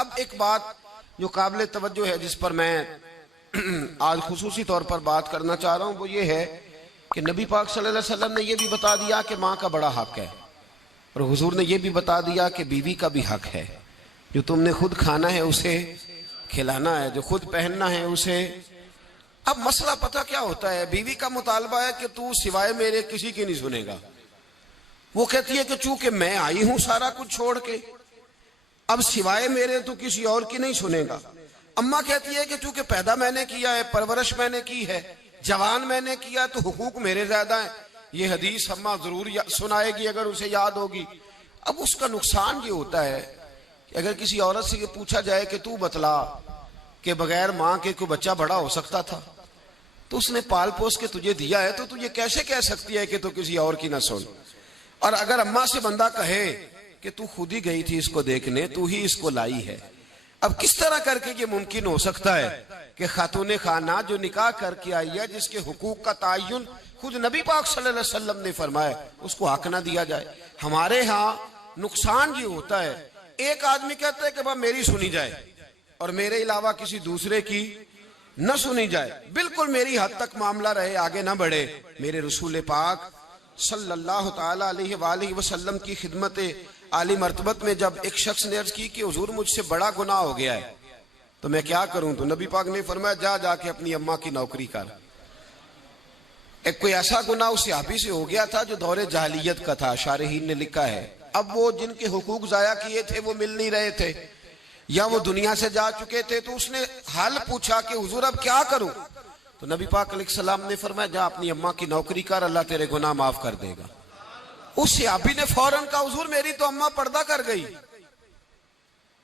اب ایک بات جو قابل توجہ ہے، جس پر میں آج خصوصی طور پر بات کرنا چاہ رہا ہوں، وہ یہ ہے کہ نبی پاک صلی اللہ علیہ وسلم نے یہ بھی بتا دیا کہ ماں کا بڑا حق ہے، اور حضور نے یہ بھی بتا دیا کہ بیوی کا بھی حق ہے۔ جو تم نے خود کھانا ہے اسے کھلانا ہے، جو خود پہننا ہے اسے۔ اب مسئلہ پتہ کیا ہوتا ہے، بیوی کا مطالبہ ہے کہ تو سوائے میرے کسی کی نہیں سنے گا۔ وہ کہتی ہے کہ چونکہ میں آئی ہوں سارا کچھ چھوڑ کے، اب سوائے میرے تو کسی اور کی نہیں سنے گا۔ اماں کہتی ہے کہ چونکہ پیدا میں نے کیا ہے، پرورش میں نے کی ہے، جوان میں نے کیا، تو حقوق میرے زیادہ ہیں۔ یہ حدیث اماں ضرور سنائے گی اگر اسے یاد ہوگی۔ اب اس کا نقصان یہ ہوتا ہے کہ اگر کسی عورت سے یہ پوچھا جائے کہ تو بتلا کہ بغیر ماں کے کوئی بچہ بڑا ہو سکتا تھا، تو اس نے پال پوس کے تجھے دیا ہے، تو یہ کیسے کہہ سکتی ہے کہ تو کسی اور کی نہ سن؟ اور اگر اماں سے بندہ کہے کہ تو خود ہی گئی تھی اس کو دیکھنے، تو ہی اس کو لائی ہے، اب کس طرح کر کے یہ ممکن ہو سکتا ہے کہ خاتون خانہ جو نکاح کر کے آئی ہے، جس کے حقوق کا تعین خود نبی پاک صلی اللہ علیہ وسلم نے فرمایا، اس کو حق نہ دیا جائے؟ ہمارے ہاں نقصان یہ ہوتا ہے، ایک آدمی کہتا ہے کہ بھائی میری سنی جائے اور میرے علاوہ کسی دوسرے کی نہ سنی جائے، بالکل میری حد تک معاملہ رہے، آگے نہ بڑھے۔ میرے رسول پاک صلی اللہ تعالی علیہ وآلہ وسلم کی خدمت عالی مرتبت میں جب ایک شخص نے عرض کی کہ حضور مجھ سے بڑا گناہ ہو گیا ہے، تو میں کیا کروں؟ تو نبی پاک نے فرمایا جا کے اپنی اماں کی نوکری کر۔ ایک کوئی ایسا گناہ اس صحابی سے ہو گیا تھا جو دور جاہلیت کا تھا، شارحین نے لکھا ہے۔ اب وہ جن کے حقوق ضائع کیے تھے وہ مل نہیں رہے تھے، یا وہ دنیا سے جا چکے تھے، تو اس نے حال پوچھا کہ حضور اب کیا کروں؟ تو نبی پاک علیہ السلام نے فرمایا جا اپنی اماں کی نوکری کر، اللہ تیرے گناہ معاف کر دے گا۔ اس صحابی نے فوراً کہا حضور میری تو اماں پردہ کر گئی،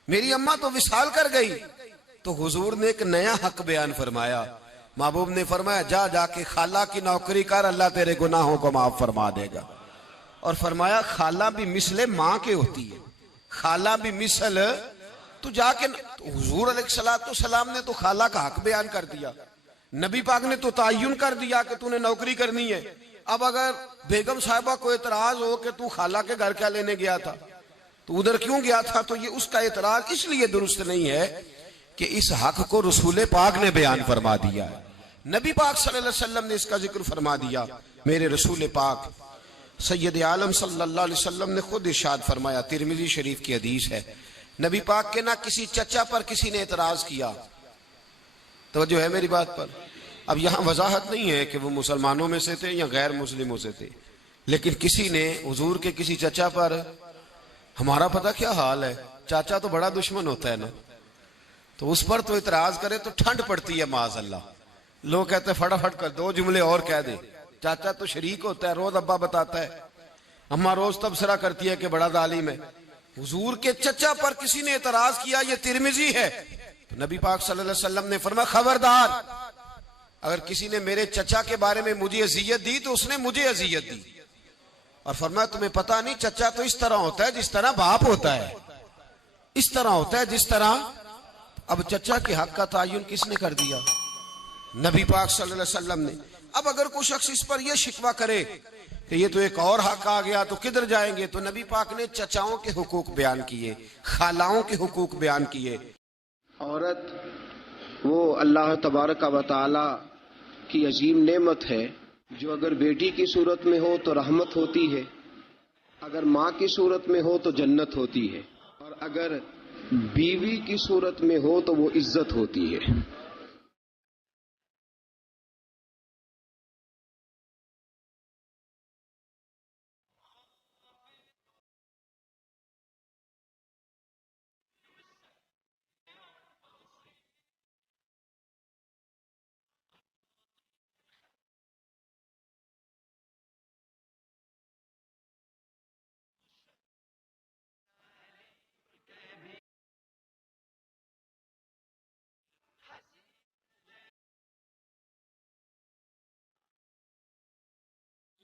میری اماں تو وصال کر گئی۔ تو حضور نے ایک نیا حق بیان فرمایا، محبوب نے فرمایا جا کے خالہ کی نوکری کر، اللہ تیرے گناہوں کو معاف فرما دے گا۔ اور فرمایا خالہ بھی مثل ماں کے ہوتی ہے، خالہ بھی مثل، تو جا کے حضور علیہ السلام نے تو خالہ کا حق بیان کر دیا، نبی پاک نے تو تعین کر دیا کہ تو نے نوکری کرنی ہے۔ اب اگر بیگم صاحبہ کو اعتراض ہو کہ تو خالہ کے گھر کیا لینے گیا تھا، تو ادھر کیوں گیا تھا، تو یہ اس کا اعتراض اس لیے درست نہیں ہے کہ اس حق کو رسول پاک نے بیان فرما دیا ہے، نبی پاک صلی اللہ علیہ وسلم نے اس کا ذکر فرما دیا۔ میرے رسول پاک سید عالم صلی اللہ علیہ وسلم نے خود ارشاد فرمایا، ترمذی شریف کی حدیث ہے، نبی پاک کے نہ کسی چچا پر کسی نے اعتراض کیا۔ توجہ ہے میری بات پر؟ اب یہاں وضاحت نہیں ہے کہ وہ مسلمانوں میں سے تھے یا غیر مسلموں سے تھے، لیکن کسی نے حضور کے کسی چچا پر، ہمارا پتہ کیا حال ہے، چاچا تو بڑا دشمن ہوتا ہے نا، تو اس پر تو اعتراض کرے تو ٹھنڈ پڑتی ہے معاذ اللہ۔ لوگ کہتے ہیں فٹافٹ کر دو جملے اور کہہ دے، چاچا تو شریک ہوتا ہے، روز ابا بتاتا ہے، اماں روز تبصرہ کرتی ہے کہ بڑا ظالم ہے۔ حضور کے چچا پر کسی نے اعتراض کیا، یہ ترمذی ہے، تو نبی پاک صلی اللہ علیہ وسلم نے فرمایا خبردار، اگر کسی نے میرے چچا کے بارے میں مجھے اذیت دی تو اس نے مجھے اذیت دی۔ اور فرمایا تمہیں پتہ نہیں چچا تو اس طرح ہوتا ہے جس طرح باپ ہوتا ہے، اس طرح ہوتا ہے جس طرح۔ اب چچا کے حق کا تعین کس نے کر دیا؟ نبی پاک صلی اللہ علیہ وسلم نے۔ اب اگر کوئی شخص اس پر یہ شکوہ کرے کہ یہ تو ایک اور حق آ گیا تو کدھر جائیں گے، تو نبی پاک نے چچاؤں کے حقوق بیان کیے، خالاؤں کے حقوق بیان کیے۔ عورت وہ اللہ تبارک و تعالی کی عظیم نعمت ہے جو اگر بیٹی کی صورت میں ہو تو رحمت ہوتی ہے، اگر ماں کی صورت میں ہو تو جنت ہوتی ہے، اور اگر بیوی کی صورت میں ہو تو وہ عزت ہوتی ہے۔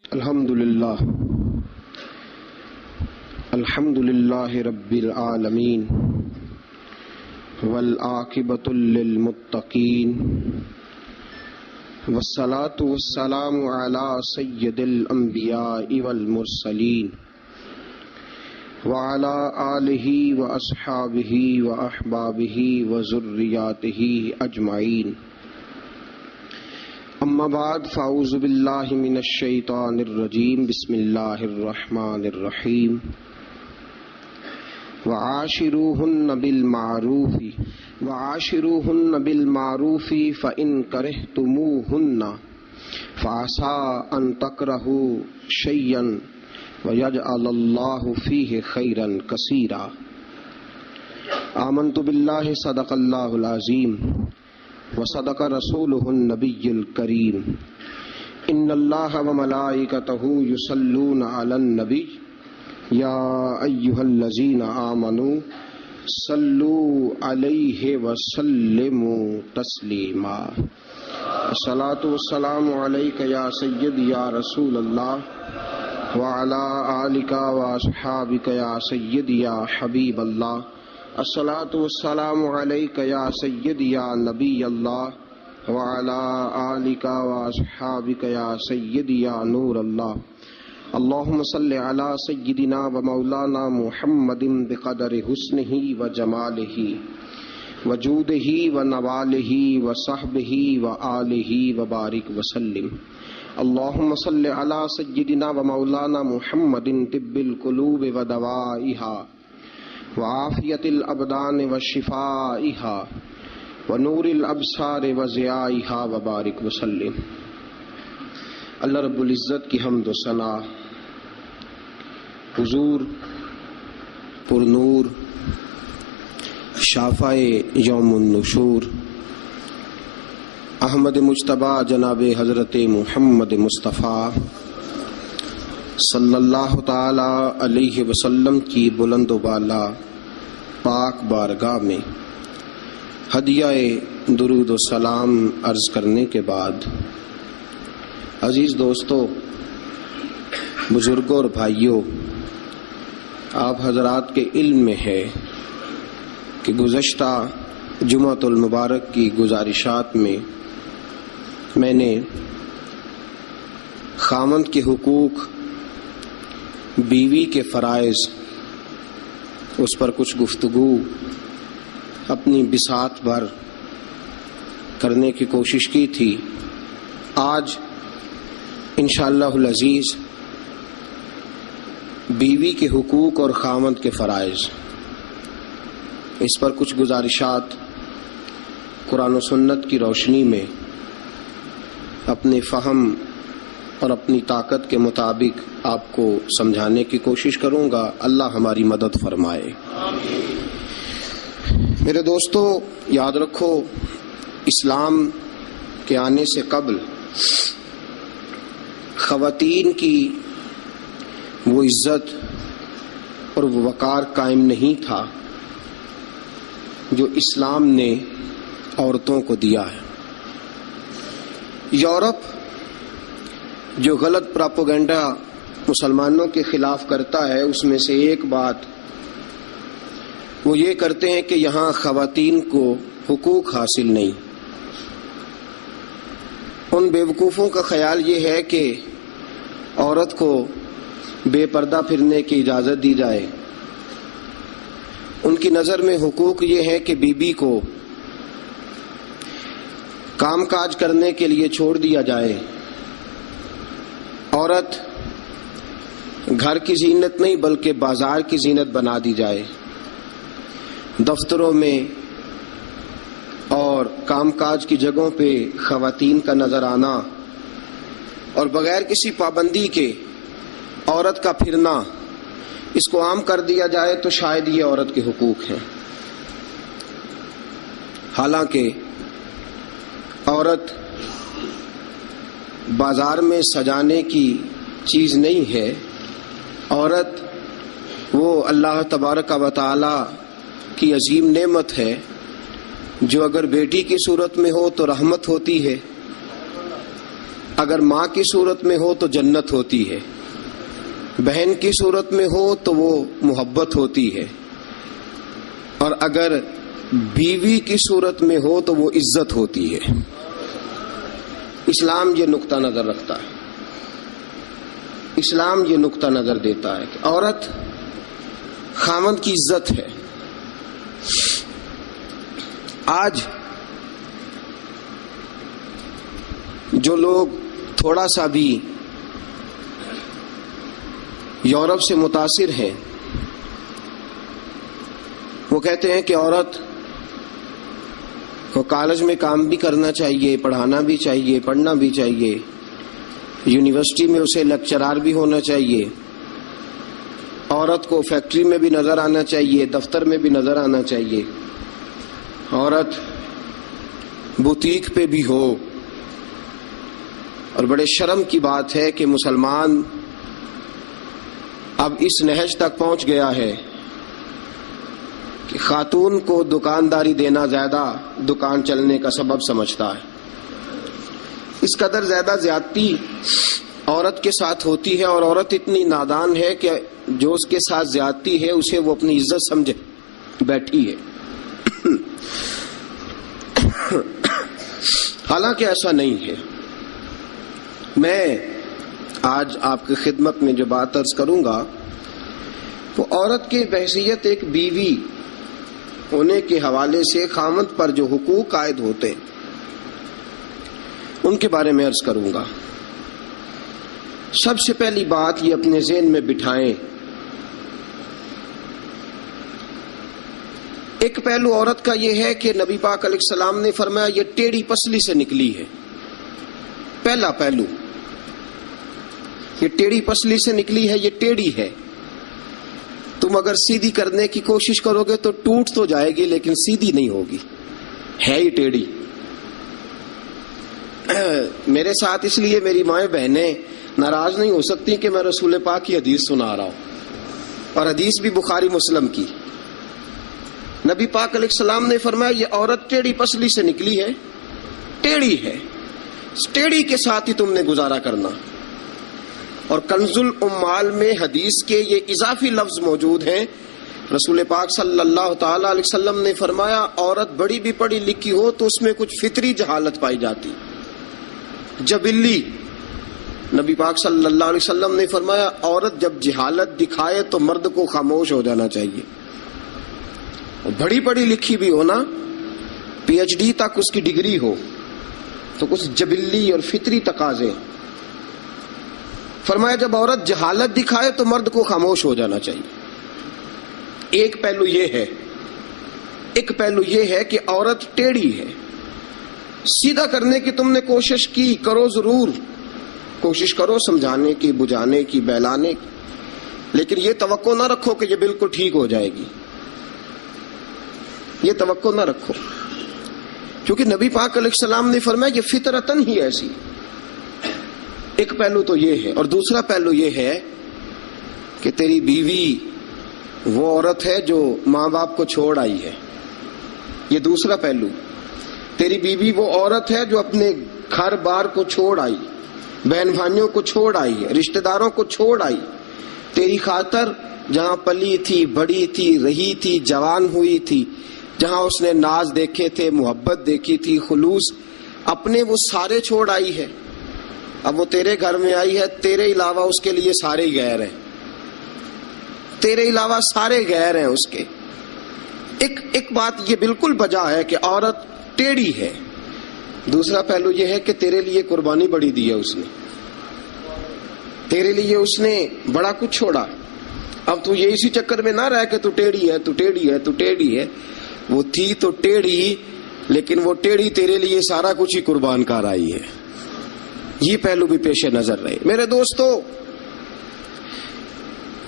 الحمد للہ رب العالمین والعاقبۃ للمتقین والصلاة والسلام علی سید الانبیاء والمرسلین وعلى آله وأصحابه وأحبابه وذرياته أجمعين أما بعد فأعوذ بالله من الشيطان الرجيم بسم الله الرحمن الرحيم وعاشروهن بالمعروف فإن كرهتموهن فعسى أن تكرهوا شيئا ويجعل الله فيه خيرا كثيرا آمنت بالله صدق الله العظيم وصدق رسوله النبي الكريم إن الله وملائكته يصلون على النبي يا أيها الذين آمنوا صلوا عليه وسلموا تسليما الصلاة والسلام عليك يا سيدي يا رسول الله وعلى آلك وأصحابك يا سيدي يا حبيب الله الصلاة والسلام عليك يا سيدي يا نبي الله وعلى آلك وأصحابك يا سيدي يا نور الله اللهم صل على سيدنا ومولانا محمد بقدر حسنه وجماله وجوده ونواله وصحبه وآله وبارك وسلم اللهم صل على سيدنا ومولانا محمد طب القلوب ودوائها وعافية الأبدان وشفائها ونور الأبصار وضيائها وبارك وسلم۔ اللہ رب العزت کی حمد و ثنا حضور پر نور شافع یوم النشور احمد مجتبیٰ جناب حضرت محمد مصطفیٰ صلی اللہ تعالی علیہ وسلم کی بلند و بالا پاک بارگاہ میں ہدیہ درود و سلام عرض کرنے کے بعد، عزیز دوستو، بزرگوں اور بھائیوں، آپ حضرات کے علم میں ہے کہ گزشتہ جمعۃ المبارک کی گزارشات میں نے خاوند کے حقوق، بیوی کے فرائض، اس پر کچھ گفتگو اپنی بساط بھر کرنے کی کوشش کی تھی۔ آج انشاءاللہ العزیز بیوی کے حقوق اور خاوند کے فرائض، اس پر کچھ گزارشات قرآن و سنت کی روشنی میں اپنے فہم اور اپنی طاقت کے مطابق آپ کو سمجھانے کی کوشش کروں گا۔ اللہ ہماری مدد فرمائے۔ میرے دوستو، یاد رکھو، اسلام کے آنے سے قبل خواتین کی وہ عزت اور وہ وقار قائم نہیں تھا جو اسلام نے عورتوں کو دیا ہے۔ یورپ جو غلط پراپوگنڈا مسلمانوں کے خلاف کرتا ہے، اس میں سے ایک بات وہ یہ کرتے ہیں کہ یہاں خواتین کو حقوق حاصل نہیں۔ ان بیوقوفوں کا خیال یہ ہے کہ عورت کو بے پردہ پھرنے کی اجازت دی جائے۔ ان کی نظر میں حقوق یہ ہے کہ بیوی کو کام کاج کرنے کے لیے چھوڑ دیا جائے۔ عورت گھر کی زینت نہیں بلکہ بازار کی زینت بنا دی جائے۔ دفتروں میں اور کام کاج کی جگہوں پہ خواتین کا نظر آنا اور بغیر کسی پابندی کے عورت کا پھرنا، اس کو عام کر دیا جائے تو شاید یہ عورت کے حقوق ہیں۔ حالانکہ عورت بازار میں سجانے کی چیز نہیں ہے۔ عورت وہ اللہ تبارک و تعالی کی عظیم نعمت ہے جو اگر بیٹی کی صورت میں ہو تو رحمت ہوتی ہے، اگر ماں کی صورت میں ہو تو جنت ہوتی ہے، بہن کی صورت میں ہو تو وہ محبت ہوتی ہے، اور اگر بیوی کی صورت میں ہو تو وہ عزت ہوتی ہے۔ اسلام یہ نقطہ نظر رکھتا ہے، اسلام یہ نقطہ نظر دیتا ہے کہ عورت خاوند کی عزت ہے. آج جو لوگ تھوڑا سا بھی یورپ سے متاثر ہیں وہ کہتے ہیں کہ عورت کو کالج میں کام بھی کرنا چاہیے، پڑھانا بھی چاہیے، پڑھنا بھی چاہیے، یونیورسٹی میں اسے لیکچرار بھی ہونا چاہیے، عورت کو فیکٹری میں بھی نظر آنا چاہیے، دفتر میں بھی نظر آنا چاہیے، عورت بوتیک پہ بھی ہو. اور بڑے شرم کی بات ہے کہ مسلمان اب اس نہج تک پہنچ گیا ہے کہ خاتون کو دکانداری دینا زیادہ دکان چلنے کا سبب سمجھتا ہے. اس قدر زیادہ زیادتی عورت کے ساتھ ہوتی ہے، اور عورت اتنی نادان ہے کہ جو اس کے ساتھ زیادتی ہے اسے وہ اپنی عزت سمجھے بیٹھی ہے. حالانکہ ایسا نہیں ہے. میں آج آپ کی خدمت میں جو بات عرض کروں گا وہ عورت کی بحیثیت ایک بیوی ہونے کے حوالے سے خاوند پر جو حقوق عائد ہوتے ہیں ان کے بارے میں عرض کروں گا. سب سے پہلی بات یہ اپنے ذہن میں بٹھائیں، ایک پہلو عورت کا یہ ہے کہ نبی پاک علیہ السلام نے فرمایا یہ ٹیڑھی پسلی سے نکلی ہے. پہلا پہلو یہ ٹیڑھی پسلی سے نکلی ہے، یہ ٹیڑھی ہے. تم اگر سیدھی کرنے کی کوشش کرو گے تو ٹوٹ تو جائے گی لیکن سیدھی نہیں ہوگی، ہے ہی ٹیڑھی. میرے ساتھ اس لیے میری مائیں بہنیں ناراض نہیں ہو سکتی کہ میں رسول پاک کی حدیث سنا رہا ہوں، اور حدیث بھی بخاری مسلم کی. نبی پاک علیہ السلام نے فرمایا یہ عورت ٹیڑھی پسلی سے نکلی ہے، ٹیڑھی ہے، اس ٹیڑھی کے ساتھ ہی تم نے گزارا کرنا. اور کنز الاموال میں حدیث کے یہ اضافی لفظ موجود ہیں. رسول پاک صلی اللہ تعالی علیہ وسلم نے فرمایا عورت بڑی بھی پڑھی لکھی ہو تو اس میں کچھ فطری جہالت پائی جاتی، جبلی. نبی پاک صلی اللہ علیہ وسلم نے فرمایا عورت جب جہالت دکھائے تو مرد کو خاموش ہو جانا چاہیے. بڑی پڑھی لکھی بھی ہونا، پی ایچ ڈی تک اس کی ڈگری ہو تو کچھ جبلی اور فطری تقاضے. فرمایا جب عورت جہالت دکھائے تو مرد کو خاموش ہو جانا چاہیے. ایک پہلو یہ ہے کہ عورت ٹیڑھی ہے. سیدھا کرنے کی تم نے کوشش کی، کرو، ضرور کوشش کرو سمجھانے کی، بجھانے کی، بہلانے کی، لیکن یہ توقع نہ رکھو کہ یہ بالکل ٹھیک ہو جائے گی. یہ توقع نہ رکھو، کیونکہ نبی پاک علیہ السلام نے فرمایا یہ فطرتاً ہی ایسی. ایک پہلو تو یہ ہے. اور دوسرا پہلو یہ ہے کہ تیری بیوی وہ عورت ہے جو ماں باپ کو چھوڑ آئی ہے. یہ دوسرا پہلو. تیری بیوی وہ عورت ہے جو اپنے گھر بار کو چھوڑ آئی، بہن بھائیوں کو چھوڑ آئی ہے، رشتہ داروں کو چھوڑ آئی، تیری خاطر جہاں پلی تھی، بڑی تھی، رہی تھی، جوان ہوئی تھی، جہاں اس نے ناز دیکھے تھے، محبت دیکھی تھی، خلوص، اپنے وہ سارے چھوڑ آئی ہے. اب وہ تیرے گھر میں آئی ہے، تیرے علاوہ اس کے لیے سارے غیر ہیں، تیرے علاوہ سارے غیر ہیں اس کے. ایک بات یہ بالکل بجا ہے کہ عورت ٹیڑھی ہے. دوسرا پہلو یہ ہے کہ تیرے لیے قربانی بڑی دی ہے اس نے، تیرے لیے اس نے بڑا کچھ چھوڑا. اب تو یہ اسی چکر میں نہ رہ کہ تو ٹیڑھی ہے، تو ٹیڑھی ہے، تو ٹیڑھی ہے. وہ تھی تو ٹیڑھی، لیکن وہ ٹیڑھی تیرے لیے سارا کچھ ہی قربان کر آئی ہے. یہ پہلو بھی پیش نظر رہے. میرے دوستو،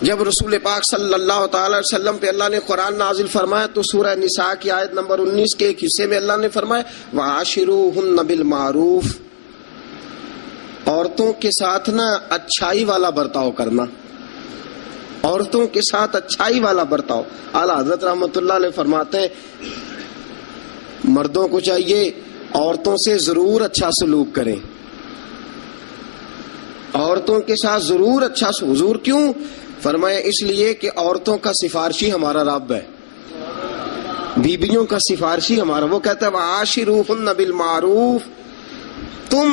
جب رسول پاک صلی اللہ تعالی وسلم پہ اللہ نے قرآن نازل فرمایا تو سورہ نساء کی آیت نمبر 19 کے ایک حصے میں اللہ نے فرمایا وَعَاشِرُوهُنَّ بِالْمَعْرُوفِ، عورتوں کے ساتھ نا اچھائی والا برتاؤ کرنا، عورتوں کے ساتھ اچھائی والا برتاؤ. اعلیٰ حضرت رحمۃ اللہ علیہ فرماتے ہیں مردوں کو چاہیے عورتوں سے ضرور اچھا سلوک کریں، عورتوں کے ساتھ ضرور اچھا سلوک. حضور کیوں؟ فرمایا اس لیے کہ عورتوں کا سفارشی ہمارا رب ہے، بیبیوں کا سفارشی ہمارا. وہ کہتا ہے وَعَاشِرُوهُنَّ بِالْمَعْرُوفِ، تم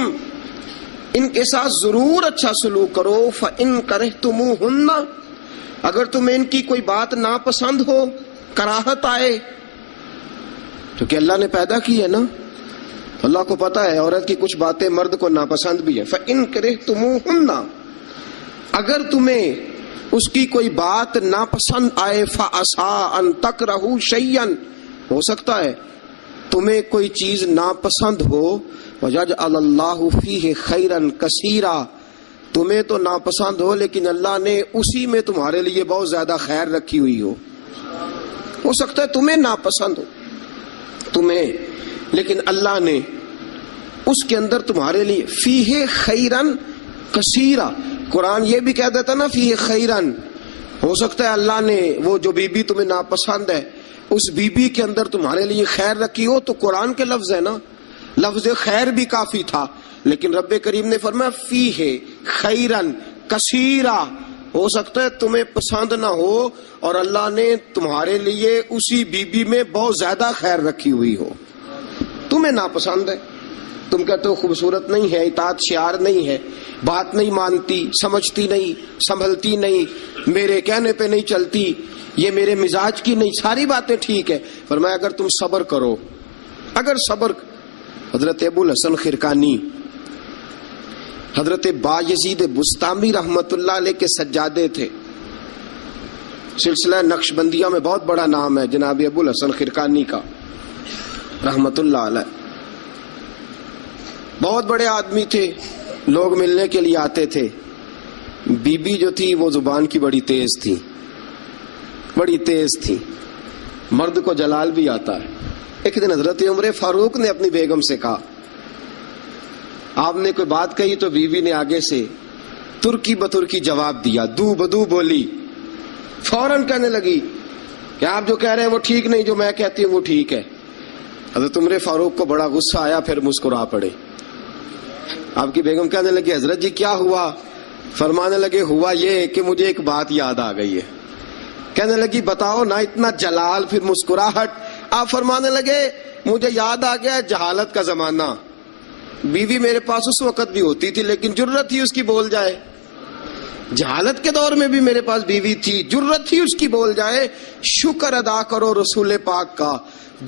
ان کے ساتھ ضرور اچھا سلوک کرو. فَإِن كَرِهْتُمُوهُنَّ، اگر تمہیں ان کی کوئی بات ناپسند ہو، کراہت آئے، تو کہ اللہ نے پیدا کی ہے نا، اللہ کو پتا ہے عورت کی کچھ باتیں مرد کو ناپسند بھی ہے. فَإِن كَرِهْتُمُوهُنَّ، اگر تمہیں اس کی کوئی بات ناپسند آئے، فَعَسَىٰ أَن تَكْرَهُوا شَيْئًا، ہو سکتا ہے تمہیں کوئی چیز ناپسند ہو، وَيَجْعَلَ اللَّهُ فِيهِ خَيْرًا كَثِيرًا، تمہیں تو ناپسند ہو لیکن اللہ نے اسی میں تمہارے لیے بہت زیادہ خیر رکھی ہوئی ہو سکتا ہے تمہیں ناپسند ہو تمہیں، لیکن اللہ نے اس کے اندر تمہارے لیے فیہ خیرن کثیرا، قرآن یہ بھی کہہ دیتا نا فیہ خیرن، ہو سکتا ہے اللہ نے وہ جو بیوی تمہیں ناپسند ہے اس بیوی کے اندر تمہارے لیے خیر رکھی ہو. تو قرآن کے لفظ ہے نا، لفظ خیر بھی کافی تھا، لیکن رب کریم نے فرمایا فیہ خیرن کثیرا، ہو سکتا ہے تمہیں پسند نہ ہو اور اللہ نے تمہارے لیے اسی بیوی میں بہت زیادہ خیر رکھی ہوئی ہو. تمہیں ناپسند ہے، تم کہتے ہو خوبصورت نہیں ہے، اطاعت شعار نہیں ہے، بات نہیں مانتی، سمجھتی نہیں، سنبھلتی نہیں، میرے کہنے پہ نہیں چلتی، یہ میرے مزاج کی نہیں، ساری باتیں ٹھیک ہے. فرمایا اگر تم صبر کرو، اگر صبر. حضرت ابو الحسن خرقانی، حضرت بایزید بستامی رحمت اللہ علیہ کے سجادے تھے. سلسلہ نقشبندیہ میں بہت بڑا نام ہے جناب ابو الحسن خرقانی کا رحمت اللہ علیہ. بہت بڑے آدمی تھے، لوگ ملنے کے لیے آتے تھے. بی بی جو تھی وہ زبان کی بڑی تیز تھی، بڑی تیز تھی، مرد کو جلال بھی آتا ہے. ایک دن حضرت عمر فاروق نے اپنی بیگم سے کہا، آپ نے کوئی بات کہی تو بیوی نے آگے سے ترکی بترکی جواب دیا، دو بدو بولی، فوراً کہنے لگی کہ آپ جو کہہ رہے ہیں وہ ٹھیک نہیں، جو میں کہتی ہوں وہ ٹھیک ہے. حضرت عمر فاروق کو بڑا غصہ آیا، پھر مسکرا پڑے. آپ کی بیگم کہنے لگی حضرت جی کیا ہوا؟ فرمانے لگے ہوا یہ کہ مجھے ایک بات یاد آ گئی ہے. کہنے لگی بتاؤ نا. اتنا جلال پھر مسکراہٹ. آپ فرمانے لگے مجھے یاد آ گیا جہالت کا زمانہ، بیوی میرے پاس اس وقت بھی ہوتی تھی لیکن جرت تھی اس کی بول جائے. جہالت کے دور میں بھی میرے پاس بیوی تھی، جرت تھی اس کی بول جائے. شکر ادا کرو رسول پاک کا،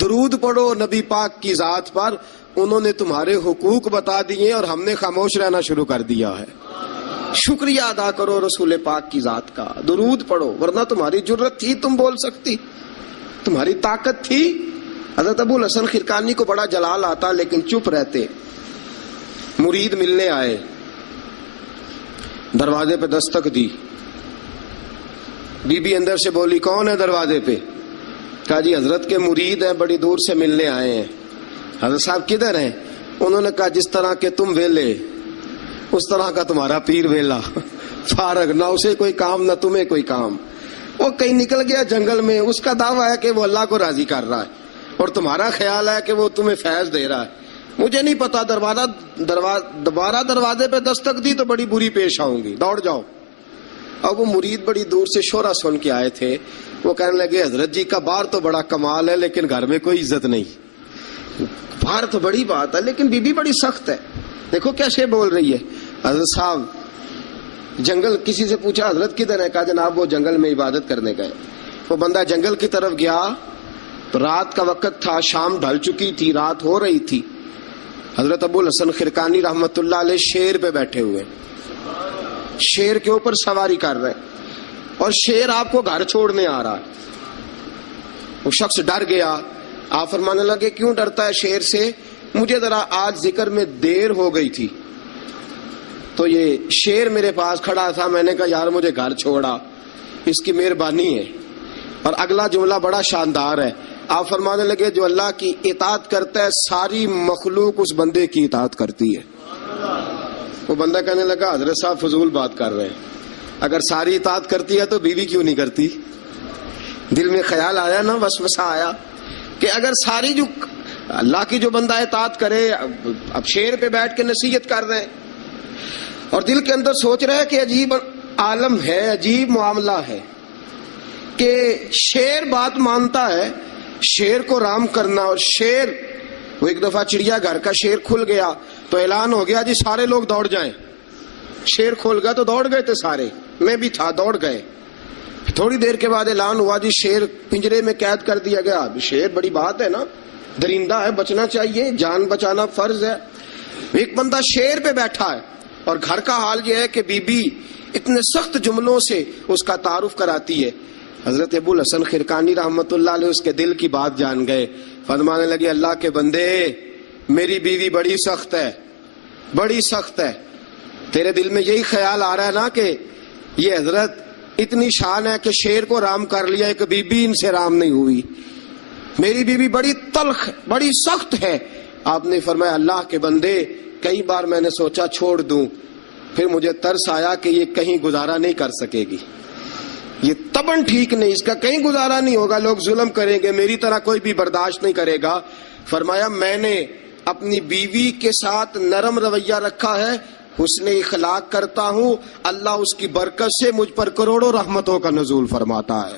درود پڑھو نبی پاک کی ذات پر، انہوں نے تمہارے حقوق بتا دیے اور ہم نے خاموش رہنا شروع کر دیا ہے. شکریہ ادا کرو رسول پاک کی ذات کا، درود پڑھو، ورنہ تمہاری جرت تھی تم بول سکتی، تمہاری طاقت تھی. حضرت ابو الحسن خرقانی کو بڑا جلال آتا لیکن چپ رہتے. مرید ملنے آئے، دروازے پہ دستک دی. بی بی اندر سے بولی کون ہے دروازے پہ؟ کہا جی حضرت کے مرید ہیں، بڑی دور سے ملنے آئے ہیں. حضرت صاحب کدھر ہیں؟ انہوں نے کہا جس طرح کہ تم ویلے اس طرح کا تمہارا پیر ویلا، فارغ، نہ اسے کوئی کام نہ تمہیں کوئی کام. وہ کہیں نکل گیا جنگل میں، اس کا دعویٰ ہے کہ وہ اللہ کو راضی کر رہا ہے اور تمہارا خیال ہے کہ وہ تمہیں فیض دے رہا ہے. مجھے نہیں پتا، دوبارہ دروازے پہ دستک دی تو بڑی بری پیش آؤں گی، دوڑ جاؤ. اب وہ مرید بڑی دور سے شورا سن کے آئے تھے. وہ کہنے لگے حضرت جی کا باہر تو بڑا کمال ہے لیکن گھر میں کوئی عزت نہیں. باہر تو بڑی بات ہے لیکن بی بی بڑی سخت ہے، دیکھو کیسے بول رہی ہے. حضرت صاحب جنگل، کسی سے پوچھا حضرت کدھر ہے؟ کہا جناب وہ جنگل میں عبادت کرنے گئے. وہ بندہ جنگل کی طرف گیا تو رات کا وقت تھا، شام ڈھل چکی تھی، رات ہو رہی تھی. حضرت ابو الحسن خرقانی رحمت اللہ علیہ شیر پہ بیٹھے ہوئے، شیر کے اوپر سواری کر رہے اور شیر آپ کو گھر چھوڑنے آ رہا ہے. وہ شخص ڈر گیا. آپ فرمانے لگے کیوں ڈرتا ہے شیر سے؟ مجھے ذرا آج ذکر میں دیر ہو گئی تھی تو یہ شیر میرے پاس کھڑا تھا، میں نے کہا یار مجھے گھر چھوڑا، اس کی مہربانی ہے. اور اگلا جملہ بڑا شاندار ہے. آپ فرمانے لگے جو اللہ کی اطاعت کرتا ہے ساری مخلوق اس بندے کی اطاعت کرتی ہے. وہ بندہ کہنے لگا حضرت صاحب فضول بات کر رہے ہیں، اگر ساری اطاعت کرتی ہے تو بیوی کیوں نہیں کرتی؟ دل میں خیال آیا نا، وسوسہ آیا کہ اگر ساری جو اللہ کی جو بندہ اطاعت کرے، اب شیر پہ بیٹھ کے نصیحت کر رہے ہیں اور دل کے اندر سوچ رہے ہیں کہ عجیب عالم ہے، عجیب معاملہ ہے کہ شیر بات مانتا ہے، شیر کو رام کرنا. اور شیر، وہ ایک دفعہ چڑیا گھر کا شیر کھل گیا تو اعلان ہو گیا جی سارے لوگ دوڑ جائیں. شیر کھول گیا تو دوڑ گئے تھے سارے، میں بھی تھا، دوڑ گئے. تھوڑی دیر کے بعد اعلان ہوا جی شیر پنجرے میں قید کر دیا گیا. شیر بڑی بات ہے نا, درندہ ہے, بچنا چاہیے, جان بچانا فرض ہے. ایک بندہ شیر پہ بیٹھا ہے اور گھر کا حال یہ ہے کہ بی بی اتنے سخت جملوں سے اس کا تعارف کراتی ہے. حضرت ابو الحسن خرقانی رحمت اللہ علیہ اس کے دل کی بات جان گئے. فرمانے لگے اللہ کے بندے میری بیوی بڑی سخت ہے, بڑی سخت ہے. تیرے دل میں یہی خیال آ رہا ہے نا کہ یہ حضرت اتنی شان ہے کہ شیر کو رام کر لیا, ایک بی بی ان سے رام نہیں ہوئی. میری بیوی بڑی تلخ بڑی سخت ہے. آپ نے فرمایا اللہ کے بندے کئی بار میں نے سوچا چھوڑ دوں, پھر مجھے ترس آیا کہ یہ کہیں گزارا نہیں کر سکے گی, یہ تبن ٹھیک نہیں, اس کا کہیں گزارا نہیں ہوگا, لوگ ظلم کریں گے, میری طرح کوئی بھی برداشت نہیں کرے گا. فرمایا میں نے اپنی بیوی کے ساتھ نرم رویہ رکھا ہے, حسن اخلاق کرتا ہوں, اللہ اس کی برکت سے مجھ پر کروڑوں رحمتوں کا نزول فرماتا ہے.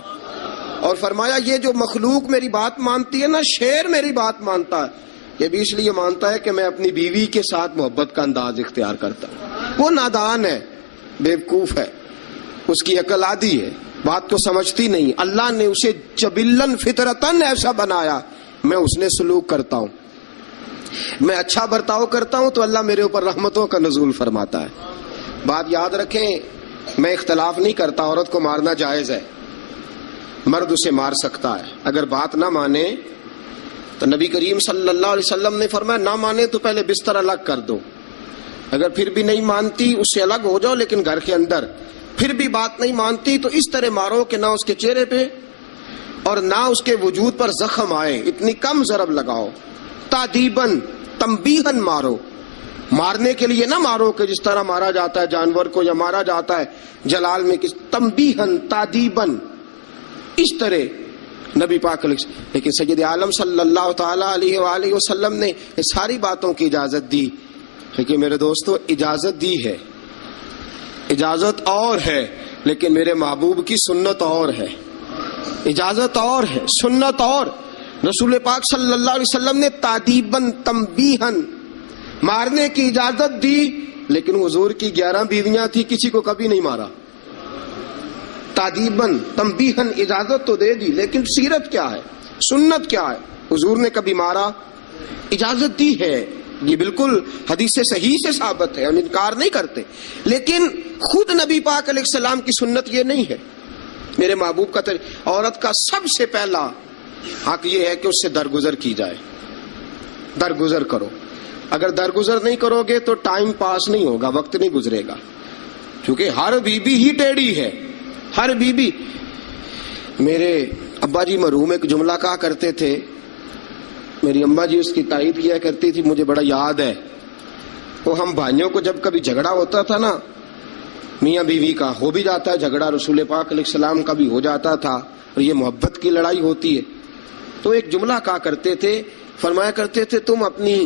اور فرمایا یہ جو مخلوق میری بات مانتی ہے نا, شیر میری بات مانتا ہے, یہ بھی اس لیے مانتا ہے کہ میں اپنی بیوی کے ساتھ محبت کا انداز اختیار کرتا ہوں. وہ نادان ہے, بیوقوف ہے, اس کی عقل آدھی ہے, بات کو سمجھتی نہیں. اللہ نے اسے جبلن فطرتن ایسا بنایا, میں اس نے سلوک کرتا ہوں, میں اچھا برتاؤ کرتا ہوں تو اللہ میرے اوپر رحمتوں کا نزول فرماتا ہے. بات یاد رکھیں, میں اختلاف نہیں کرتا, عورت کو مارنا جائز ہے, مرد اسے مار سکتا ہے. اگر بات نہ مانے تو نبی کریم صلی اللہ علیہ وسلم نے فرمایا نہ مانے تو پہلے بستر الگ کر دو, اگر پھر بھی نہیں مانتی اس سے الگ ہو جاؤ, لیکن گھر کے اندر پھر بھی بات نہیں مانتی تو اس طرح مارو کہ نہ اس کے چہرے پہ اور نہ اس کے وجود پر زخم آئے, اتنی کم ضرب لگاؤ. تادیبن تنبیہن مارو, مارنے کے لیے نہ مارو کہ جس طرح مارا جاتا ہے جانور کو یا مارا جاتا ہے جلال میں, تنبیہن تادیبن, اس طرح نبی پاک علیہ. لیکن سید عالم صلی اللہ تعالی علیہ وآلہ وسلم نے یہ ساری باتوں کی اجازت دی. لیکن میرے دوستو اجازت دی ہے, اجازت اور ہے, لیکن میرے محبوب کی سنت اور ہے. اجازت اور ہے, سنت اور. رسول پاک صلی اللہ علیہ وسلم نے تادیبن تنبیہن مارنے کی اجازت دی, لیکن حضور کی 11 بیویاں تھی, کسی کو کبھی نہیں مارا. تادیبن تنبیہن اجازت تو دے دی, لیکن سیرت کیا ہے, سنت کیا ہے, حضور نے کبھی مارا؟ اجازت دی ہے, یہ بالکل حدیث صحیح سے ثابت ہے, ہم انکار نہیں کرتے. لیکن خود نبی پاک علیہ السلام کی سنت یہ نہیں ہے. میرے محبوب کا عورت کا سب سے پہلا حق یہ ہے کہ اس سے درگزر کی جائے, درگزر کرو. اگر درگزر نہیں کرو گے تو ٹائم پاس نہیں ہوگا, وقت نہیں گزرے گا, کیونکہ ہر بی بی ہی ٹیڑھی ہے, ہر بی بی. میرے ابا جی مرحوم ایک جملہ کہا کرتے تھے, میری اماں جی اس کی تائید کیا کرتی تھی, مجھے بڑا یاد ہے. وہ ہم بھائیوں کو جب کبھی جھگڑا ہوتا تھا نا, میاں بیوی کا ہو بھی جاتا ہے جھگڑا, رسول پاک علیہ السلام کا بھی ہو جاتا تھا, اور یہ محبت کی لڑائی ہوتی ہے, تو ایک جملہ کہا کرتے تھے, فرمایا کرتے تھے تم اپنی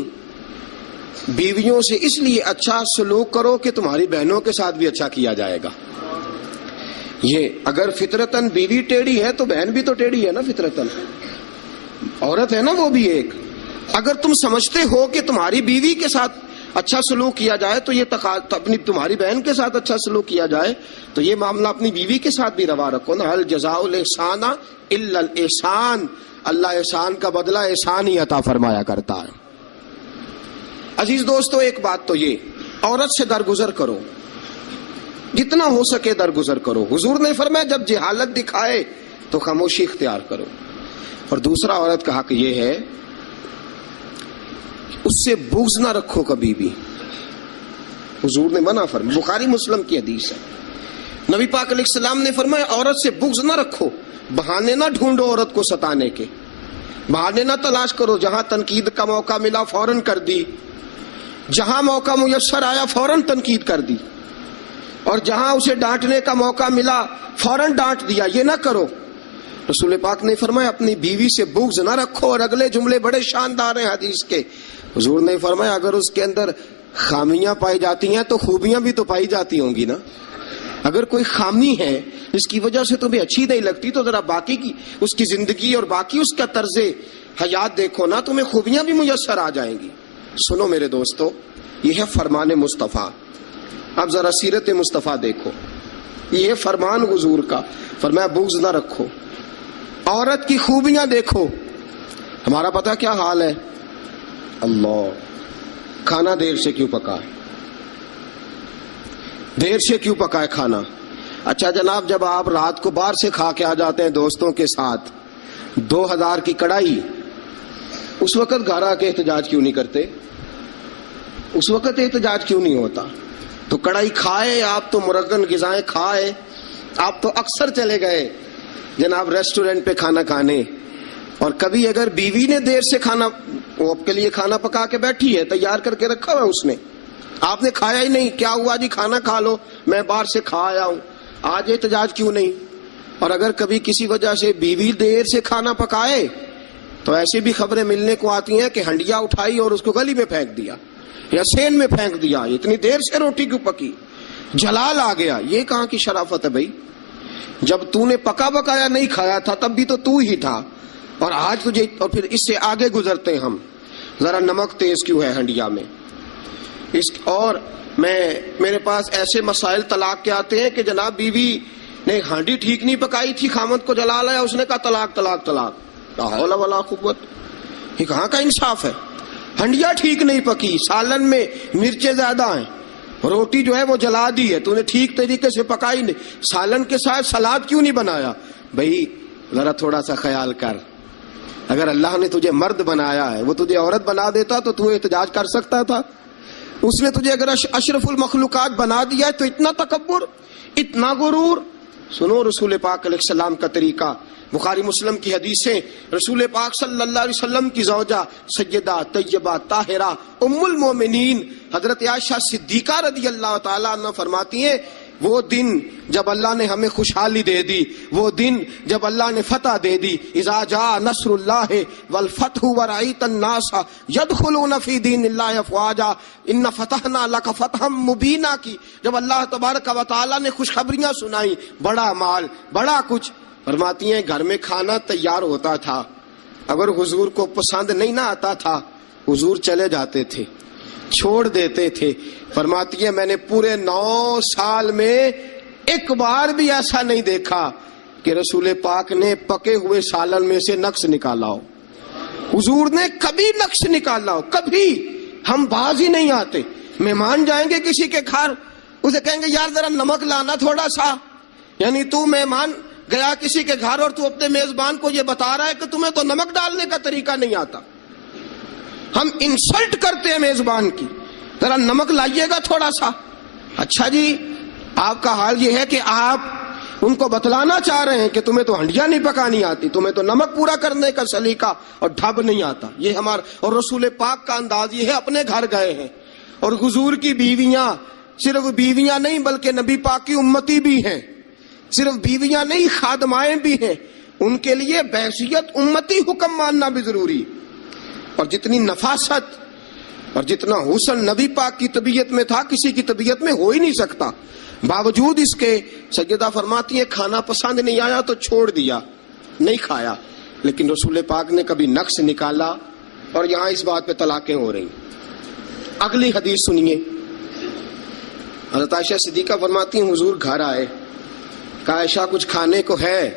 بیویوں سے اس لیے اچھا سلوک کرو کہ تمہاری بہنوں کے ساتھ بھی اچھا کیا جائے گا. یہ اگر فطرتاً بیوی ٹیڑھی ہے تو بہن بھی تو ٹیڑھی ہے نا, فطرتاً عورت ہے نا وہ بھی ایک. اگر تم سمجھتے ہو کہ تمہاری بیوی کے ساتھ اچھا سلوک کیا جائے تو یہ اپنی تمہاری بہن کے ساتھ اچھا سلوک کیا جائے, تو یہ معاملہ اپنی بیوی کے ساتھ بھی روا رکھو نا. هل جزاء الاحسان الا الاحسان, اللہ احسان کا بدلہ احسان ہی عطا فرمایا کرتا ہے. عزیز دوستو, ایک بات تو یہ, عورت سے درگزر کرو, جتنا ہو سکے درگزر کرو. حضور نے فرمایا جب جہالت دکھائے تو خاموشی اختیار کرو. اور دوسرا عورت کا حق یہ ہے اس سے بغض نہ رکھو کبھی بھی. حضور نے منع فرمایا, بخاری مسلم کی حدیث ہے, نبی پاک علیہ السلام نے فرمایا عورت سے بغض نہ رکھو, بہانے نہ ڈھونڈو عورت کو ستانے کے, بہانے نہ تلاش کرو. جہاں تنقید کا موقع ملا فوراً کر دی, جہاں موقع میسر آیا فوراً تنقید کر دی, اور جہاں اسے ڈانٹنے کا موقع ملا فوراً ڈانٹ دیا. یہ نہ کرو. رسول پاک نے فرمایا اپنی بیوی سے بغض نہ رکھو. اور اگلے جملے بڑے شاندار ہیں حدیث کے. حضور نے فرمایا اگر اس کے اندر خامیاں پائی جاتی ہیں تو خوبیاں بھی تو پائی جاتی ہوں گی نا. اگر کوئی خامی ہے جس کی وجہ سے تمہیں اچھی نہیں لگتی تو ذرا باقی کی اس کی زندگی اور باقی اس کا طرز حیات دیکھو نا, تمہیں خوبیاں بھی میسر آ جائیں گی. سنو میرے دوستو, یہ ہے فرمان مصطفیٰ. اب ذرا سیرت مصطفیٰ دیکھو, یہ ہے فرمان حضور کا. فرمایا بغض نہ رکھو، عورت کی خوبیاں دیکھو۔ ہمارا پتہ کیا حال ہے؟ اللہ، کھانا دیر سے کیوں پکا ہے، دیر سے کیوں پکا ہے کھانا؟ اچھا جناب، جب آپ رات کو باہر سے کھا کے آ جاتے ہیں دوستوں کے ساتھ 2000 کی کڑائی، اس وقت گھر آ کے احتجاج کیوں نہیں کرتے؟ اس وقت احتجاج کیوں نہیں ہوتا؟ تو کڑائی کھائے آپ، تو مرغن غذائیں کھائے آپ، تو اکثر چلے گئے جناب ریسٹورنٹ پہ کھانا کھانے، اور کبھی اگر بیوی نے دیر سے کھانا، وہ آپ کے لیے کھانا پکا کے بیٹھی ہے، تیار کر کے رکھا ہوا اس نے، آپ نے کھایا ہی نہیں، کیا ہوا جی کھانا کھا لو، میں باہر سے کھا آیا ہوں، آج احتجاج کیوں نہیں؟ اور اگر کبھی کسی وجہ سے بیوی دیر سے کھانا پکائے تو ایسی بھی خبریں ملنے کو آتی ہیں کہ ہنڈیا اٹھائی اور اس کو گلی میں پھینک دیا یا سین میں پھینک دیا، اتنی دیر سے روٹی کیوں پکی، جلال آ گیا۔ یہ کہاں کی شرافت ہے بھائی؟ جب تو نے پکا پکایا نہیں کھایا تھا تب بھی تو ہی تھا، اور آج تجھے، اور پھر اس سے آگے گزرتے ہیں ہم، ذرا نمک تیز کیوں ہے ہنڈیا میں؟ اور میرے پاس ایسے مسائل طلاق کے آتے ہیں کہ جناب بیوی نے ہانڈی ٹھیک نہیں پکائی تھی، خامد کو جلال آیا، اس نے کہا طلاق طلاق طلاق، لا حول ولا قوت۔ یہ کہاں کا انصاف ہے؟ ہنڈیا ٹھیک نہیں پکی، سالن میں مرچیں زیادہ ہیں، روٹی جو ہے وہ جلا دی ہے، تو نے ٹھیک طریقے سے پکائی نہیں، سالن کے ساتھ سلاد کیوں نہیں بنایا؟ بھائی ذرا تھوڑا سا خیال کر، اگر اللہ نے تجھے مرد بنایا ہے، وہ تجھے عورت بنا دیتا تو احتجاج کر سکتا تھا؟ اس نے تجھے اگر اشرف المخلوقات بنا دیا ہے تو اتنا تکبر، اتنا غرور؟ سنو رسول پاک علیہ السلام کا طریقہ، بخاری مسلم کی حدیثیں، رسول پاک صلی اللہ علیہ وسلم کی زوجہ سیدہ طیبہ طاہرہ ام المومنین حضرت عائشہ صدیقہ رضی اللہ تعالیٰ عنہ فرماتی ہیں، وہ دن جب اللہ نے ہمیں خوشحالی دے دی، وہ دن جب اللہ نے فتح دے دی، اذا جاء نصر اللہ والفتح ورأیت الناس یدخلون فی دین اللہ افواجا ان فتحنا لک فتحا مبینا کی، جب اللہ تبارک و تعالیٰ نے خوشخبریاں سنائی، بڑا مال، بڑا کچھ، فرماتی ہیں گھر میں کھانا تیار ہوتا تھا، اگر حضور کو پسند نہیں نہ آتا تھا حضور چلے جاتے تھے، چھوڑ دیتے تھے۔ فرماتی ہیں میں نے پورے 9 سال میں ایک بار بھی ایسا نہیں دیکھا کہ رسول پاک نے پکے ہوئے سالن میں سے نقص نکالا ہو، حضور نے کبھی نقص نکالا ہو، کبھی۔ ہم باز ہی نہیں آتے، مہمان جائیں گے کسی کے گھر، اسے کہیں گے یار ذرا نمک لانا تھوڑا سا، یعنی تو مہمان گیا کسی کے گھر اور تو اپنے میزبان کو یہ بتا رہا ہے کہ تمہیں تو نمک ڈالنے کا طریقہ نہیں آتا۔ ہم انسلٹ کرتے ہیں میزبان کی، ذرا نمک لائیے گا تھوڑا سا۔ اچھا جی، آپ کا حال یہ ہے کہ آپ ان کو بتلانا چاہ رہے ہیں کہ تمہیں تو ہنڈیا نہیں پکانی آتی، تمہیں تو نمک پورا کرنے کا سلیقہ اور ڈھب نہیں آتا۔ یہ ہمارا اور رسول پاک کا انداز یہ ہے، اپنے گھر گئے ہیں اور حضور کی بیویاں، صرف بیویاں نہیں بلکہ نبی پاک کی امتی بھی ہیں، صرف بیویاں نہیں خادمائیں بھی ہیں، ان کے لیے بحیثیت امتی حکم ماننا بھی ضروری۔ اور جتنی نفاست اور جتنا حسن نبی پاک کی طبیعت میں تھا کسی کی طبیعت میں ہو ہی نہیں سکتا، باوجود اس کے سیدہ فرماتی ہیں کھانا پسند نہیں آیا تو چھوڑ دیا، نہیں کھایا، لیکن رسول پاک نے کبھی نقص نکالا۔ اور یہاں اس بات پہ طلاقیں ہو رہی۔ اگلی حدیث سنیے، حضرت عائشہ صدیقہ فرماتی ہیں حضور گھر آئے، کہا عائشہ کچھ کھانے کو ہے؟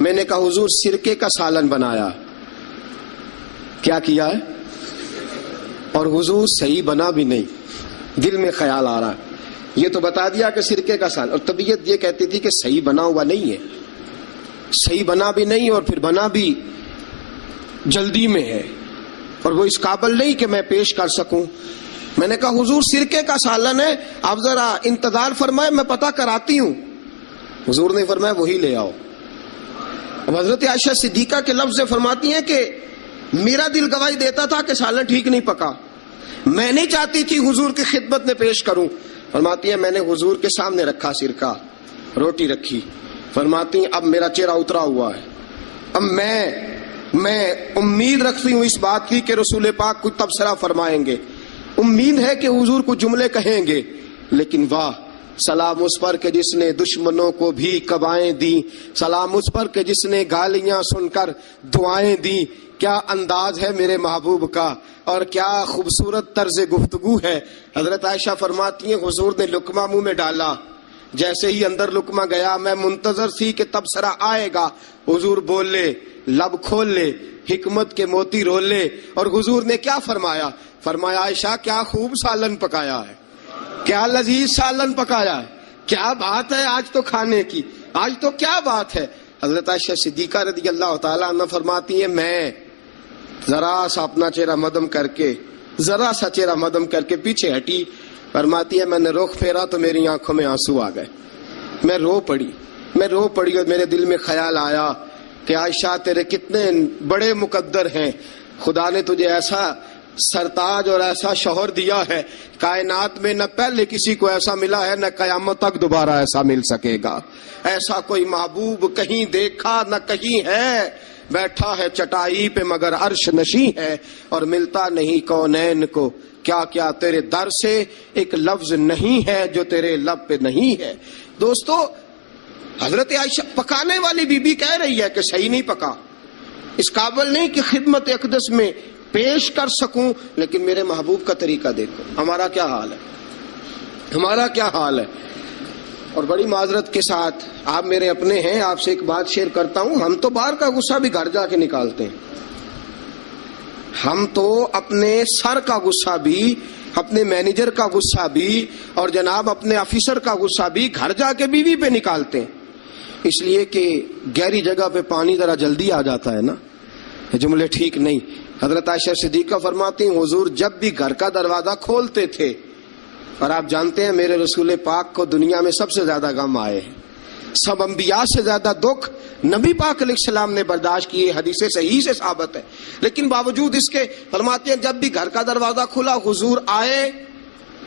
میں نے کہا حضور سرکے کا سالن بنایا۔ کیا کیا ہے؟ اور حضور صحیح بنا بھی نہیں، دل میں خیال آ رہا ہے، یہ تو بتا دیا کہ سرکے کا سالن، اور طبیعت یہ کہتی تھی کہ صحیح بنا ہوا نہیں ہے، صحیح بنا بھی نہیں، اور پھر بنا بھی جلدی میں ہے، اور وہ اس قابل نہیں کہ میں پیش کر سکوں۔ میں نے کہا حضور سرکے کا سالن ہے، آپ ذرا انتظار فرمائے میں پتہ کراتی ہوں۔ حضور نے فرمایا وہی لے آؤ۔ اب حضرت عائشہ صدیقہ کے لفظ سے فرماتی ہیں کہ میرا دل گواہی دیتا تھا کہ سالن ٹھیک نہیں پکا، میں نہیں چاہتی تھی حضور کی خدمت میں پیش کروں۔ فرماتی ہیں میں نے حضور کے سامنے رکھا سرکہ، روٹی رکھی، فرماتی ہیں اب میرا چہرہ اترا ہوا ہے، اب میں امید رکھتی ہوں اس بات کی کہ رسول پاک کچھ تبصرہ فرمائیں گے، امید ہے کہ حضور کچھ جملے کہیں گے، لیکن واہ سلام اس پر کہ جس نے دشمنوں کو بھی قبائیں دی، سلام اس پر کہ جس نے گالیاں سن کر دعائیں دی۔ کیا انداز ہے میرے محبوب کا، اور کیا خوبصورت طرز گفتگو ہے۔ حضرت عائشہ فرماتی ہیں حضور نے لقمہ منہ میں ڈالا، جیسے ہی اندر لقمہ گیا میں منتظر تھی کہ تبصرہ آئے گا، حضور بول لے، لب کھول لے، حکمت کے موتی رول لے. اور حضور نے کیا فرمایا؟ فرمایا عائشہ کیا خوب سالن پکایا ہے، کیا لذیذ سالن پکایا ہے، کیا بات ہے آج تو کھانے کی، آج تو کیا بات ہے. حضرت عائشہ صدیقہ رضی اللہ تعالیٰ عنہ فرماتی ہیں میں ذرا سا اپنا چہرہ مدم کر کے، ذرا سا چہرہ مدم کر کے پیچھے ہٹی. فرماتی ہے میں نے رخ پھیرا تو میری آنکھوں میں آنسو آ گئے، میں رو پڑی اور میرے دل میں خیال آیا کہ عائشہ تیرے کتنے بڑے مقدر ہیں، خدا نے تجھے ایسا سرتاج اور ایسا شوہر دیا ہے، کائنات میں نہ پہلے کسی کو ایسا ملا ہے، نہ قیامت تک دوبارہ ایسا مل سکے گا. ایسا کوئی محبوب کہیں دیکھا نہ کہیں ہے، بیٹھا ہے چٹائی پہ مگر عرش نشیں ہے، اور ملتا نہیں کونین کو کیا کیا تیرے در سے ایک لفظ نہیں ہے جو تیرے لب پہ نہیں ہے. دوستو حضرت عائشہ پکانے والی بی بی کہہ رہی ہے کہ صحیح نہیں پکا، اس قابل نہیں کہ خدمت اقدس میں پیش کر سکوں، لیکن میرے محبوب کا طریقہ دیکھو ہمارا کیا حال ہے، ہمارا کیا حال ہے. اور بڑی معذرت کے ساتھ آپ میرے اپنے ہیں، آپ سے ایک بات شیئر کرتا ہوں، ہم تو باہر کا غصہ بھی گھر جا کے نکالتے ہیں. ہم تو اپنے سر کا غصہ بھی، اپنے مینیجر کا غصہ بھی، اور جناب اپنے آفیسر کا غصہ بھی گھر جا کے بیوی پہ نکالتے ہیں، اس لیے کہ گہری جگہ پہ پانی ذرا جلدی آ جاتا ہے نا. یہ جملے ٹھیک نہیں. حضرت عائشہ صدیقہ فرماتی ہیں حضور جب بھی گھر کا دروازہ کھولتے تھے، اور آپ جانتے ہیں میرے رسول پاک کو دنیا میں سب سے زیادہ غم آئے ہیں، سب انبیاء سے زیادہ دکھ نبی پاک علیہ السلام نے برداشت کیے، حدیث صحیح سے ثابت ہے، لیکن باوجود اس کے فرماتے ہیں جب بھی گھر کا دروازہ کھلا حضور آئے،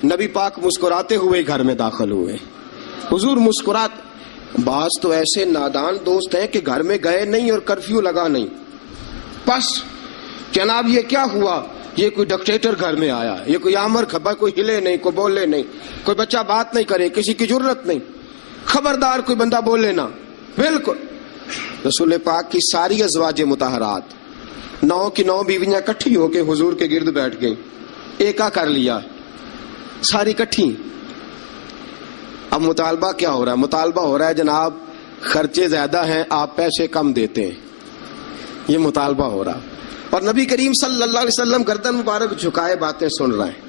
نبی پاک مسکراتے ہوئے گھر میں داخل ہوئے. حضور مسکراتے. بعض تو ایسے نادان دوست ہیں کہ گھر میں گئے نہیں اور کرفیو لگا نہیں، بس جناب یہ کیا ہوا، یہ کوئی ڈکٹیٹر گھر میں آیا، یہ کوئی آمر کھبا، کوئی ہلے نہیں، کوئی بولے نہیں، کوئی بچہ بات نہیں کرے، کسی کی جرت نہیں، خبردار کوئی بندہ بولے نہ. بالکل رسول پاک کی ساری ازواج مطہرات 9 کی 9 بیویاں کٹھی ہو کے حضور کے گرد بیٹھ گئی، ایکا کر لیا ساری کٹھی. اب مطالبہ کیا ہو رہا ہے؟ مطالبہ ہو رہا ہے جناب خرچے زیادہ ہیں، آپ پیسے کم دیتے ہیں، یہ مطالبہ ہو رہا. اور نبی کریم صلی اللہ علیہ وسلم گردن مبارک جھکائے باتیں سن رہے ہیں.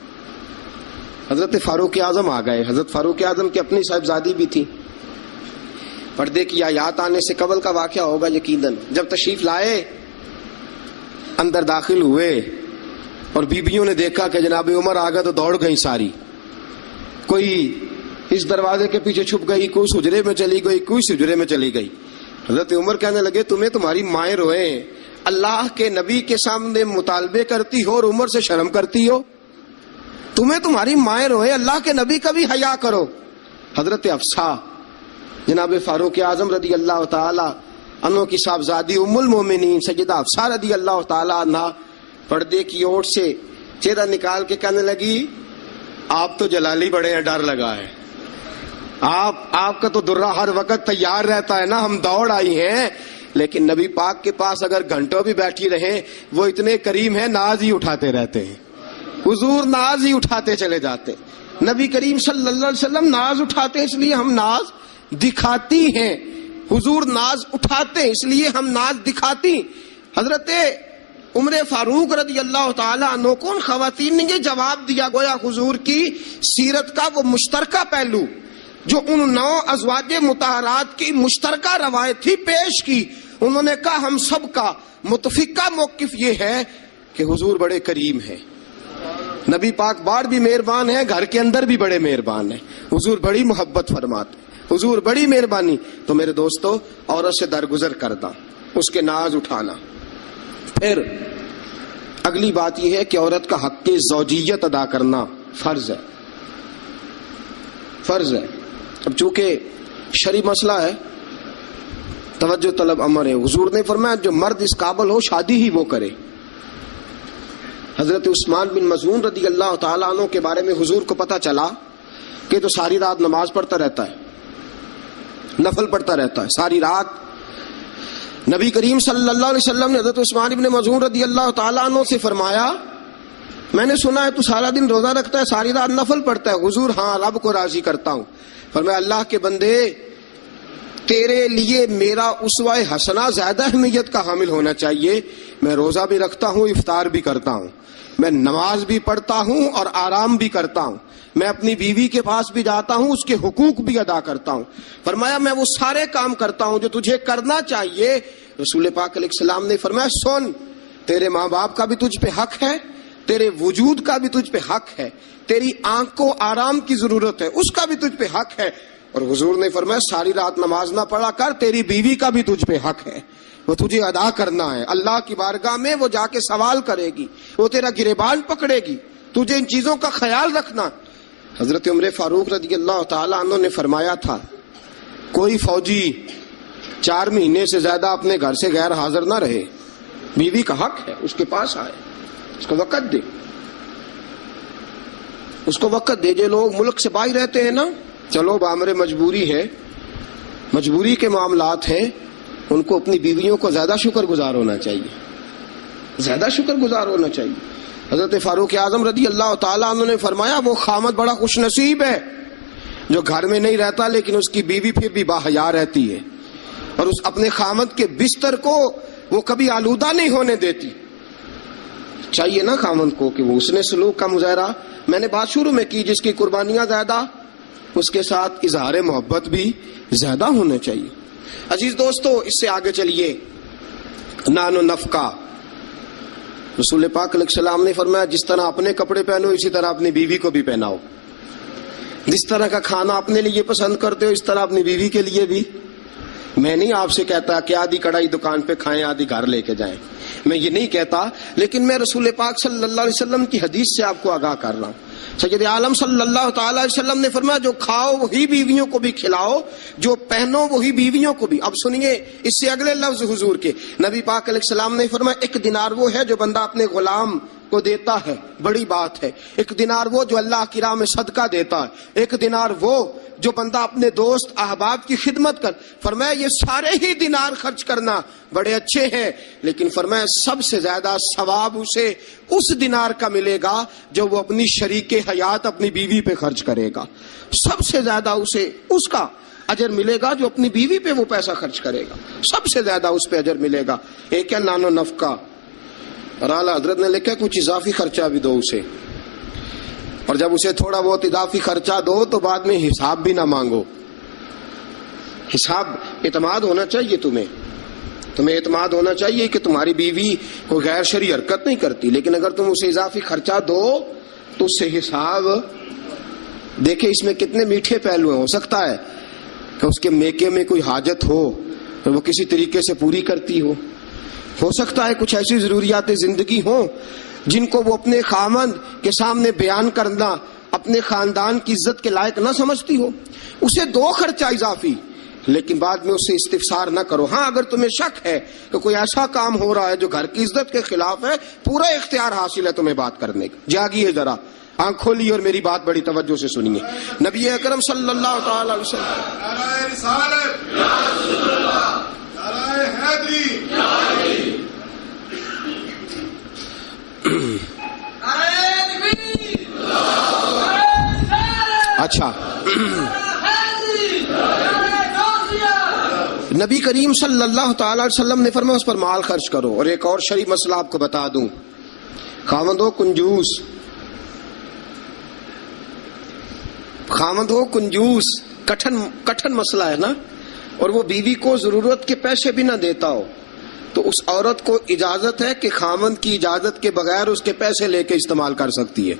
حضرت فاروق اعظم آ گئے. حضرت فاروق اعظم کی اپنی صاحبزادی بھی تھی. پردے کی آیات آنے سے قبل کا واقعہ ہوگا یقیناً. جب تشریف لائے اندر داخل ہوئے اور بیبیوں نے دیکھا کہ جناب عمر آ گئے تو دوڑ گئی ساری، کوئی اس دروازے کے پیچھے چھپ گئی، کوئی اس حجرے میں چلی گئی، کوئی اس حجرے میں چلی گئی. حضرت عمر کہنے لگے تمہیں تمہاری مائیں روئیں، اللہ کے نبی کے سامنے مطالبے کرتی ہو اور عمر سے شرم کرتی ہو، تمہیں تمہاری مائیں روئیں، اللہ کے نبی کا بھی حیا کرو. حضرت حفصہ جناب فاروق اعظم رضی اللہ تعالی عنہ کی صاحبزادی ام المومنین سیدہ حفصہ رضی اللہ تعالی عنہ پردے کی اوٹ سے چہرہ نکال کے کہنے لگی آپ تو جلالی بڑے ہیں، ڈر لگا ہے، آپ کا تو درہ ہر وقت تیار رہتا ہے نا، ہم دوڑ آئی ہیں، لیکن نبی پاک کے پاس اگر گھنٹوں بھی بیٹھی رہیں وہ اتنے کریم ہیں ناز ہی اٹھاتے رہتے ہیں. حضور ناز ہی اٹھاتے چلے جاتے. نبی کریم صلی اللہ علیہ وسلم ناز اٹھاتے اس لیے ہم ناز دکھاتی ہیں، حضور ناز اٹھاتے اس لیے ہم ناز دکھاتی. حضرت عمر فاروق رضی اللہ تعالی عنہ کو ان خواتین نے یہ جواب دیا، گویا حضور کی سیرت کا وہ مشترکہ پہلو جو ان 9 ازواج مطہرات کی مشترکہ روایت تھی پیش کی. انہوں نے کہا ہم سب کا متفقہ موقف یہ ہے کہ حضور بڑے کریم ہیں، نبی پاک باہر بھی مہربان ہیں، گھر کے اندر بھی بڑے مہربان ہیں، حضور بڑی محبت فرماتے، حضور بڑی مہربانی. تو میرے دوستو عورت سے درگزر کرنا، اس کے ناز اٹھانا. پھر اگلی بات یہ ہے کہ عورت کا حق زوجیت ادا کرنا فرض ہے، فرض ہے. اب چونکہ شرعی مسئلہ ہے توجہ طلب امر ہے. حضور نے فرمایا جو مرد اس قابل ہو شادی ہی وہ کرے. حضرت عثمان بن مظعون رضی اللہ تعالیٰ عنہ کے بارے میں حضور کو پتا چلا کہ تو ساری رات نماز پڑھتا رہتا ہے، نفل پڑھتا رہتا ہے ساری رات. نبی کریم صلی اللہ علیہ وسلم نے حضرت عثمان بن مظعون رضی اللہ تعالیٰ عنہ سے فرمایا میں نے سنا ہے تو سارا دن روزہ رکھتا ہے, ساری رات نفل پڑھتا ہے. حضور ہاں رب کو راضی کرتا ہوں. فرمایا اللہ کے بندے تیرے لیے میرا اسوہ حسنہ زیادہ اہمیت کا حامل ہونا چاہیے. میں روزہ بھی رکھتا ہوں, افطار بھی کرتا ہوں, میں نماز بھی پڑھتا ہوں اور آرام بھی کرتا ہوں, میں اپنی بیوی کے پاس بھی جاتا ہوں, اس کے حقوق بھی ادا کرتا ہوں. فرمایا میں وہ سارے کام کرتا ہوں جو تجھے کرنا چاہیے. رسول پاک علیہ السلام نے فرمایا سن, تیرے ماں باپ کا بھی تجھ پہ حق ہے, تیرے وجود کا بھی تجھ پہ حق ہے, تیری آنکھ کو آرام کی ضرورت ہے اس کا بھی تجھ پہ حق ہے. اور حضور نے فرمایا ساری رات نماز نہ پڑھا کر, تیری بیوی کا بھی تجھ پہ حق ہے, وہ تجھے ادا کرنا ہے. اللہ کی بارگاہ میں وہ جا کے سوال کرے گی, وہ تیرا گریبان پکڑے گی, تجھے ان چیزوں کا خیال رکھنا. حضرت عمر فاروق رضی اللہ تعالیٰ عنہ نے فرمایا تھا کوئی فوجی 4 مہینے سے زیادہ اپنے گھر سے غیر حاضر نہ رہے. بیوی کا حق ہے, اس کے پاس آئے, اس کو وقت دے, اس کو وقت دے. جو لوگ ملک سے باہر رہتے ہیں نا, چلو بامر مجبوری ہے, مجبوری کے معاملات ہیں, ان کو اپنی بیویوں کو زیادہ شکر گزار ہونا چاہیے, زیادہ شکر گزار ہونا چاہیے. حضرت فاروق اعظم رضی اللہ تعالیٰ عنہ نے فرمایا وہ خامد بڑا خوش نصیب ہے جو گھر میں نہیں رہتا لیکن اس کی بیوی پھر بھی باحیا رہتی ہے, اور اس اپنے خامد کے بستر کو وہ کبھی آلودہ نہیں ہونے دیتی. چاہیے نا خامد کو کہ وہ اس نے سلوک کا مظاہرہ, میں نے بات شروع میں کی, جس کی قربانیاں زیادہ اس کے ساتھ اظہار محبت بھی زیادہ ہونا چاہیے. عزیز دوستو, اس سے آگے چلیے. نان و نفقہ, رسول پاک علیہ السلام نے فرمایا جس طرح اپنے کپڑے پہنو اسی طرح اپنی بیوی کو بھی پہناؤ. جس طرح کا کھانا اپنے لیے پسند کرتے ہو اس طرح اپنی بیوی کے لیے بھی. میں نہیں آپ سے کہتا کہ آدھی کڑھائی دکان پہ کھائیں آدھی گھر لے کے جائیں, میں یہ نہیں کہتا, لیکن میں رسول پاک صلی اللہ علیہ وسلم کی حدیث سے آپ کو آگاہ کر رہا ہوں. سید عالم صلی اللہ تعالی علیہ وسلم نے فرمایا جو کھاؤ وہی بیویوں کو بھی کھلاؤ, جو پہنو وہی بیویوں کو بھی. اب سنیے اس سے اگلے لفظ حضور کے. نبی پاک علیہ السلام نے فرمایا 1 دینار وہ ہے جو بندہ اپنے غلام کو دیتا ہے, بڑی بات ہے. 1 دینار وہ جو اللہ کی راہ میں صدقہ دیتا ہے. 1 دینار وہ جو بندہ اپنے دوست احباب کی خدمت کر. فرمایا یہ سارے ہی دینار خرچ کرنا بڑے اچھے ہیں, لیکن فرمایا سب سے زیادہ ثواب اسے اس دینار کا ملے گا جو وہ اپنی شریک حیات اپنی بیوی پہ خرچ کرے گا. سب سے زیادہ اسے اس کا اجر ملے گا جو اپنی بیوی پہ وہ پیسہ خرچ کرے گا, سب سے زیادہ اس پہ اجر ملے گا. ایک ہے نان و نفقہ, اور اعلیٰ حضرت نے لکھا کچھ اضافی خرچہ بھی دو اسے, اور جب اسے تھوڑا بہت اضافی خرچہ دو تو بعد میں حساب بھی نہ مانگو. حساب اعتماد ہونا چاہیے, تمہیں اعتماد ہونا چاہیے کہ تمہاری بیوی کوئی غیر شرعی حرکت نہیں کرتی, لیکن اگر تم اسے اضافی خرچہ دو تو اس سے حساب دیکھیں. اس میں کتنے میٹھے پہلو ہیں. ہو سکتا ہے کہ اس کے میکے میں کوئی حاجت ہو تو وہ کسی طریقے سے پوری کرتی ہو سکتا ہے کچھ ایسی ضروریات زندگی ہوں جن کو وہ اپنے خامند کے سامنے بیان کرنا اپنے خاندان کی عزت کے لائق نہ سمجھتی ہو. اسے دو خرچہ اضافی, لیکن بعد میں اس سے استفسار نہ کرو. ہاں اگر تمہیں شک ہے کہ کوئی ایسا کام ہو رہا ہے جو گھر کی عزت کے خلاف ہے, پورا اختیار حاصل ہے تمہیں بات کرنے کا. جاگیے ذرا, آنکھ کھولیے اور میری بات بڑی توجہ سے سنیے. نبی اکرم صلی اللہ تعالی علیہ اچھا نبی کریم صلی اللہ تعالی علیہ وسلم نے فرمایا اس پر مال خرچ کرو. اور ایک اور شرعی مسئلہ آپ کو بتا دوں, خاوند ہو کنجوس, کٹھن مسئلہ ہے نا, اور وہ بیوی کو ضرورت کے پیسے بھی نہ دیتا ہو, تو اس عورت کو اجازت ہے کہ خاوند کی اجازت کے بغیر اس کے پیسے لے کے استعمال کر سکتی ہے.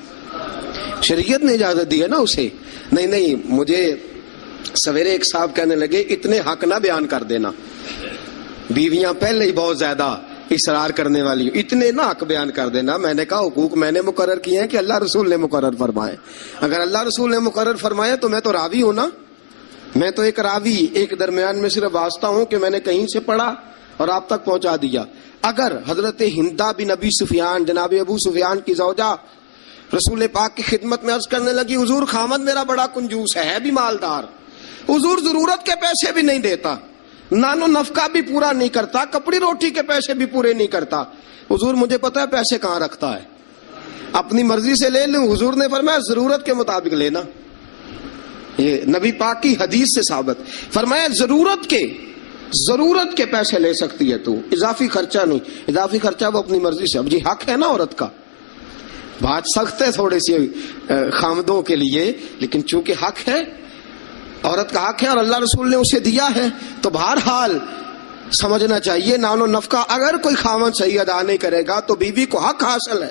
شریعت نے اجازت دی ہے نا اسے. نہیں, مجھے سویرے ایک صاحب کہنے لگے اتنے حق نہ بیان کر دینا, بیویاں پہلے ہی بہت زیادہ اصرار کرنے والی, اتنے نہ حق بیان کر دینا. میں نے کہا حقوق میں نے مقرر کیے ہیں کہ اللہ رسول نے مقرر فرمائے. اگر اللہ رسول نے مقرر فرمایا تو میں تو راوی ہوں نا, میں تو ایک راوی, ایک درمیان میں صرف واسطہ ہوں کہ میں نے کہیں سے پڑھا اور آپ تک پہنچا دیا. اگر حضرت ہندا بن ابی سفیان, جناب ابو سفیان کی زوجہ, رسول پاک کی خدمت میں عرض کرنے لگی حضور خامد میرا بڑا کنجوس ہے بھی مالدار, حضور ضرورت کے پیسے بھی نہیں دیتا, نان و نفقہ بھی پورا نہیں کرتا, کپڑی روٹی کے پیسے بھی پورے نہیں کرتا, حضور مجھے پتا ہے پیسے کہاں رکھتا ہے, اپنی مرضی سے لے لوں، حضور نے فرمایا ضرورت کے مطابق لینا. یہ نبی پاک کی حدیث سے ثابت. فرمایا ضرورت کے پیسے لے سکتی ہے تو، اضافی خرچہ نہیں. اضافی خرچہ وہ اپنی مرضی سے. اب جی حق ہے نا عورت کا، بات سخت ہے تھوڑی سی خامدوں کے لیے، لیکن چونکہ حق ہے، عورت کا حق ہے اور اللہ رسول نے اسے دیا ہے، تو بہرحال سمجھنا چاہیے نان و نفقہ اگر کوئی خاوند صحیح ادا نہیں کرے گا تو بیوی کو حق حاصل ہے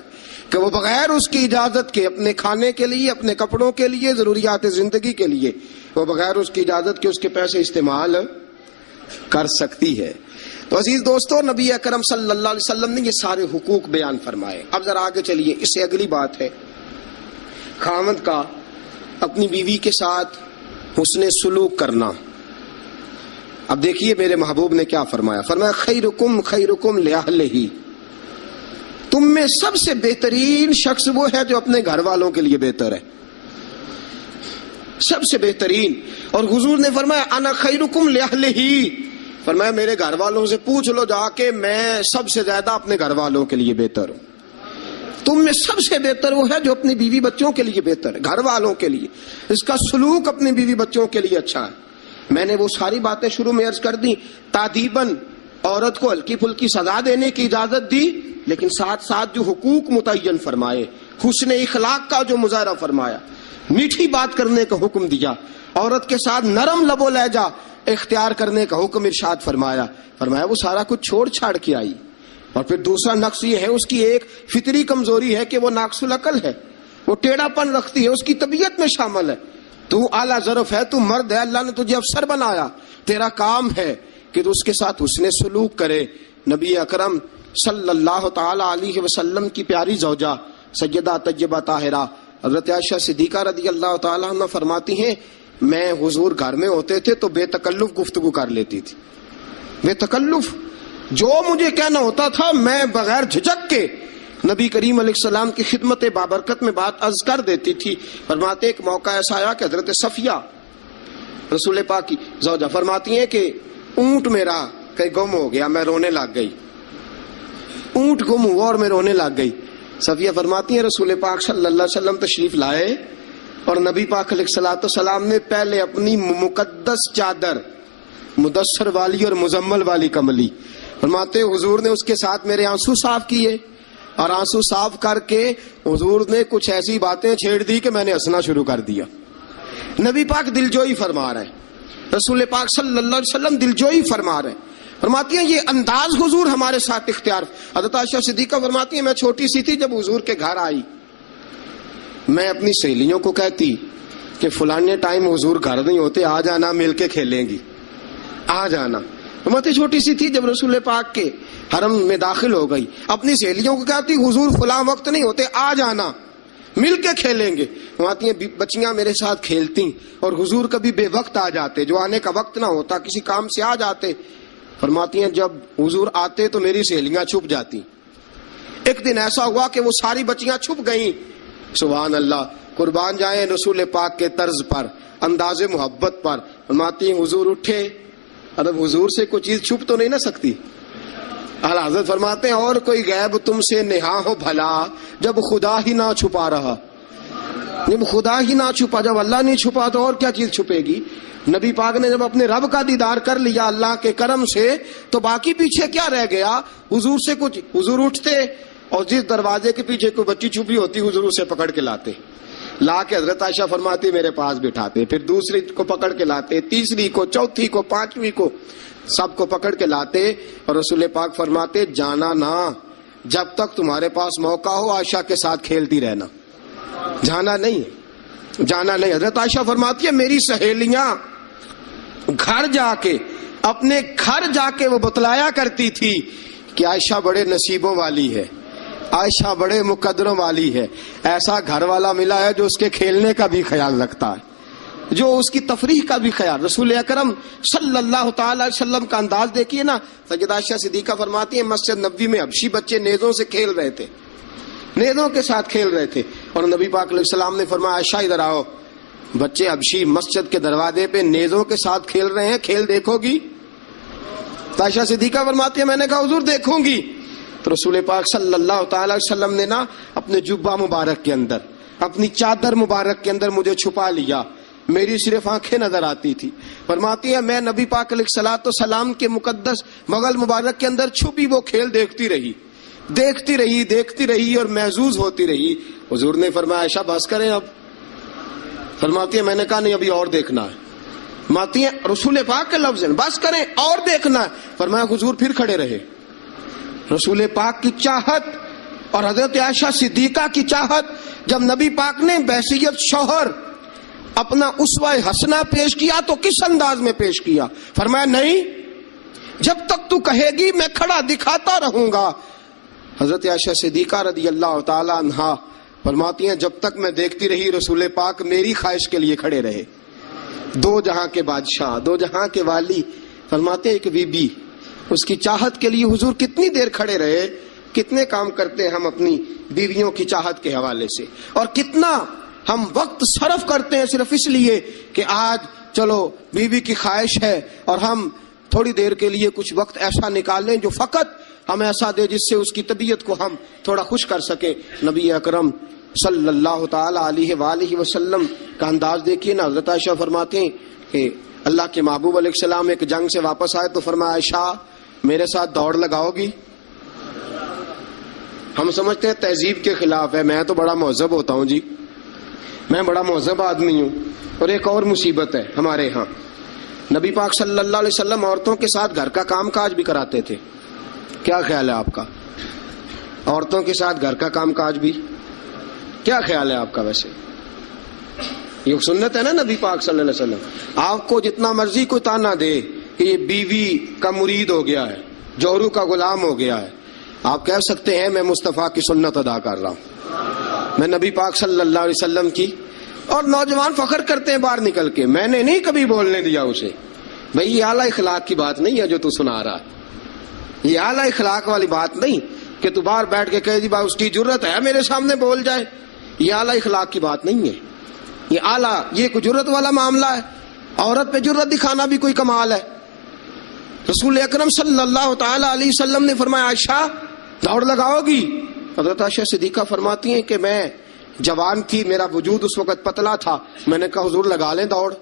کہ وہ بغیر اس کی اجازت کے اپنے کھانے کے لیے، اپنے کپڑوں کے لیے، ضروریات زندگی کے لیے، وہ بغیر اس کی اجازت کے اس کے پیسے استعمال کر سکتی ہے. تو عزیز دوستو، نبی اکرم صلی اللہ علیہ وسلم نے یہ سارے حقوق بیان فرمائے. اب ذرا آگے چلیے، اس سے اگلی بات ہے خاوند کا اپنی بیوی کے ساتھ حسن سلوک کرنا. اب دیکھیے میرے محبوب نے کیا فرمایا. فرمایا خیرکم لأہلہ، تم میں سب سے بہترین شخص وہ ہے جو اپنے گھر والوں کے لیے بہتر ہے، سب سے بہترین. اور حضور نے فرمایا انا خیرکم لأہلہ، فرمایا میرے گھر والوں سے پوچھ لو جا کے، میں سب سے زیادہ اپنے گھر والوں کے لیے بہتر ہوں. تم میں سب سے بہتر وہ ہے جو اپنی بیوی بچوں کے لیے بہتر ہے، گھر والوں کے لیے، اس کا سلوک اپنی بیوی بچوں کے لیے اچھا ہے. میں نے وہ ساری باتیں شروع میں عرض کر دی. تادیباً عورت کو ہلکی پھلکی سزا دینے کی اجازت دی، لیکن ساتھ ساتھ جو حقوق متعین فرمائے، حسن اخلاق کا جو مظاہرہ فرمایا، میٹھی بات کرنے کا حکم دیا، عورت کے ساتھ نرم لب و لہجہ اختیار کرنے کا حکم ارشاد فرمایا. فرمایا وہ سارا کچھ چھوڑ چھاڑ کے آئی. اور پھر دوسرا نقص یہ ہے، اس کی ایک فطری کمزوری ہے کہ وہ ناقص العقل ہے، وہ ٹیڑھا پن رکھتی ہے، اس کی طبیعت میں شامل ہے. تو اعلیٰ ظرف ہے، تو مرد ہے، اللہ نے تجھے افسر بنایا، تیرا کام ہے کہ تو اس کے ساتھ حسن سلوک کرے. نبی اکرم صلی اللہ تعالی علیہ وسلم کی پیاری زوجہ سیدہ طیبہ طاہرہ حضرت عائشہ صدیقہ رضی اللہ تعالی عنہ فرماتی ہیں میں حضور گھر میں ہوتے تھے تو بے تکلف گفتگو کر لیتی تھی. بے تکلف جو مجھے کہنا ہوتا تھا میں بغیر جھجک کے نبی کریم علیہ السلام کی خدمت بابرکت میں بات عرض کر دیتی تھی. فرماتے ایک موقع ایسا آیا کہ حضرت صفیہ رسول پاک کی زوجہ فرماتی ہیں کہ اونٹ میرا کہیں گم ہو گیا، میں رونے لگ گئی. اونٹ گم ہوا اور میں رونے لگ گئی. صفیہ فرماتی ہیں رسول پاک صلی اللہ علیہ وسلم تشریف لائے اور نبی پاک علیہ الصلوۃ والسلام نے پہلے اپنی مقدس چادر مدثر والی اور مزمل والی کملی، فرماتے حضور نے اس کے ساتھ میرے آنسو صاف کیے اور آنسو صاف کر کے حضور نے کچھ ایسی باتیں چھیڑ دی کہ میں نے ہنسنا شروع کر دیا. نبی پاک دلجوئی فرما رہے ہیں، رسول پاک صلی اللہ علیہ وسلم دلجوئی فرما رہے ہیں. فرماتی ہیں یہ انداز حضور ہمارے ساتھ اختیار. حضرت عائشہ صدیقہ فرماتی ہیں میں چھوٹی سی تھی جب حضور کے گھر آئی، میں اپنی سہیلیوں کو کہتی کہ فلانے ٹائم حضور گھر نہیں ہوتے، آ جانا مل کے کھیلیں گی، آ جانا. فرماتی چھوٹی سی تھی جب رسول پاک کے حرم میں داخل ہو گئی، اپنی سہیلیوں کو کہتی حضور فلاں وقت نہیں ہوتے، آ جانا مل کے کھیلیں گے. فرماتی ہیں بچیاں میرے ساتھ کھیلتی اور حضور کبھی بے وقت آ جاتے، جو آنے کا وقت نہ ہوتا کسی کام سے آ جاتے. فرماتی ہیں جب حضور آتے تو میری سہیلیاں چھپ جاتی. ایک دن ایسا ہوا کہ وہ ساری بچیاں چھپ گئیں. سبحان اللہ، قربان جائیں رسول پاک کے طرز پر، انداز محبت پر. فرماتی ہیں حضور اٹھے، اب حضور سے کوئی چیز چھپ تو نہیں نہ سکتی. اعلیٰ حضرت فرماتے ہیں اور کوئی غیب تم سے نہا ہو بھلا جب خدا ہی نہ چھپا رہا. جب خدا ہی نہ چھپا، جب اللہ نہیں چھپا تو اور کیا چیز چھپے گی. نبی پاک نے جب اپنے رب کا دیدار کر لیا اللہ کے کرم سے تو باقی پیچھے کیا رہ گیا. حضور سے کچھ، حضور اٹھتے اور جس دروازے کے پیچھے کوئی بچی چھپی ہوتی حضور اسے پکڑ کے لاتے، لا کے حضرت عائشہ فرماتی میرے پاس بٹھاتے، پھر دوسری کو پکڑ کے لاتے، تیسری کو، چوتھی کو، پانچویں کو، سب کو پکڑ کے لاتے. اور رسول پاک فرماتے جانا نہ، جب تک تمہارے پاس موقع ہو عائشہ کے ساتھ کھیلتی رہنا، جانا نہیں، جانا نہیں. حضرت عائشہ فرماتی ہے میری سہیلیاں گھر جا کے، اپنے گھر جا کے وہ بتلایا کرتی تھی کہ عائشہ بڑے نصیبوں والی ہے، عائشہ بڑے مقدروں والی ہے، ایسا گھر والا ملا ہے جو اس کے کھیلنے کا بھی خیال رکھتا ہے، جو اس کی تفریح کا بھی خیال. رسول اکرم صلی اللہ تعالی علیہ وسلم کا انداز دیکھیے نا. سیدہ عائشہ صدیقہ فرماتی ہیں مسجد نبوی میں حبشی بچے نیزوں سے کھیل رہے تھے، نیزوں کے ساتھ کھیل رہے تھے، اور نبی پاک علیہ السلام نے فرمایا عائشہ ادھر آؤ، بچے حبشی مسجد کے دروازے پہ نیزوں کے ساتھ کھیل رہے ہیں، کھیل دیکھو گی؟ عائشہ صدیقہ فرماتی ہے میں نے کہا حضور دیکھوں گی. تو رسول پاک صلی اللہ تعالی وسلم نے نا اپنے جبہ مبارک کے اندر، اپنی چادر مبارک کے اندر مجھے چھپا لیا، میری صرف آنکھیں نظر آتی تھی. فرماتی ہے میں نبی پاک علیہ الصلوۃ والسلام کے مقدس مغل مبارک کے اندر چھپی وہ کھیل دیکھتی رہی اور محظوظ ہوتی رہی. حضور نے فرمایا عائشہ بس کریں اب. فرماتی ہے میں نے کہا نہیں ابھی اور دیکھنا ہے. فرماتی ہیں رسول پاک کے لفظ ہیں بس کریں اور دیکھنا ہے. فرمایا حضور پھر کھڑے رہے. رسول پاک کی چاہت اور حضرت عائشہ صدیقہ کی چاہت، جب نبی پاک نے بحیثیت شوہر اپنا اسوہ حسنہ پیش کیا تو کس انداز میں پیش کیا؟ فرمایا نہیں جب تک تو کہے گی میں کھڑا دکھاتا رہوں گا. حضرت عائشہ صدیقہ رضی اللہ تعالی عنہا فرماتی ہیں جب تک میں دیکھتی رہی رسول پاک میری خواہش کے لیے کھڑے رہے. دو جہاں کے بادشاہ، دو جہاں کے والی، فرماتے ہیں ایک بی بی، اس کی چاہت کے لیے حضور کتنی دیر کھڑے رہے. کتنے کام کرتے ہیں ہم اپنی بیویوں کی چاہت کے حوالے سے، اور کتنا ہم وقت صرف کرتے ہیں صرف اس لیے کہ آج چلو بیوی کی خواہش ہے اور ہم تھوڑی دیر کے لیے کچھ وقت ایسا نکال لیں جو فقط ہم ایسا دے جس سے اس کی طبیعت کو ہم تھوڑا خوش کر سکیں. نبی اکرم صلی اللہ تعالی علیہ وآلہ وسلم کا انداز دیکھیے نا. حضرت عائشہ فرماتے ہیں کہ اللہ کے محبوب علیہ السلام ایک جنگ سے واپس آئے تو فرمایا عائشہ میرے ساتھ دوڑ لگاؤ گی؟ ہم سمجھتے ہیں تہذیب کے خلاف ہے، میں تو بڑا مہذب ہوتا ہوں جی، میں بڑا مہذب آدمی ہوں. اور ایک اور مصیبت ہے ہمارے ہاں، نبی پاک صلی اللہ علیہ وسلم عورتوں کے ساتھ گھر کا کام کاج بھی کراتے تھے. کیا خیال ہے آپ کا؟ عورتوں کے ساتھ گھر کا کام کاج بھی کیا خیال ہے آپ کا؟ ویسے یہ سنت ہے نا نبی پاک صلی اللہ علیہ وسلم. آپ کو جتنا مرضی کوئی تانا دے کہ یہ بیوی کا مرید ہو گیا ہے، جورو کا غلام ہو گیا ہے، آپ کہہ سکتے ہیں میں مصطفیٰ کی سنت ادا کر رہا ہوں، میں نبی پاک صلی اللہ علیہ وسلم کی. اور نوجوان فخر کرتے ہیں باہر نکل کے، میں نے نہیں کبھی بولنے دیا اسے. بھئی یہ اعلیٰ اخلاق کی بات نہیں ہے جو تو سنا رہا ہے، یہ اعلیٰ اخلاق والی بات نہیں کہ تو باہر بیٹھ کے کہے جی بھائی اس کی جرت ہے میرے سامنے بول جائے. یہ اعلیٰ اخلاق کی بات نہیں ہے، یہ اعلیٰ، یہ کوئی جرت والا معاملہ ہے. عورت پہ جرت دکھانا بھی کوئی کمال ہے. رسول اکرم صلی اللہ تعالی علیہ وسلم نے فرمایا عائشہ دوڑ لگاؤ گی؟ حضرت عائشہ صدیقہ فرماتی ہیں کہ میں جوان تھی، میرا وجود اس وقت پتلا تھا، میں نے کہا حضور لگا لیں دوڑ.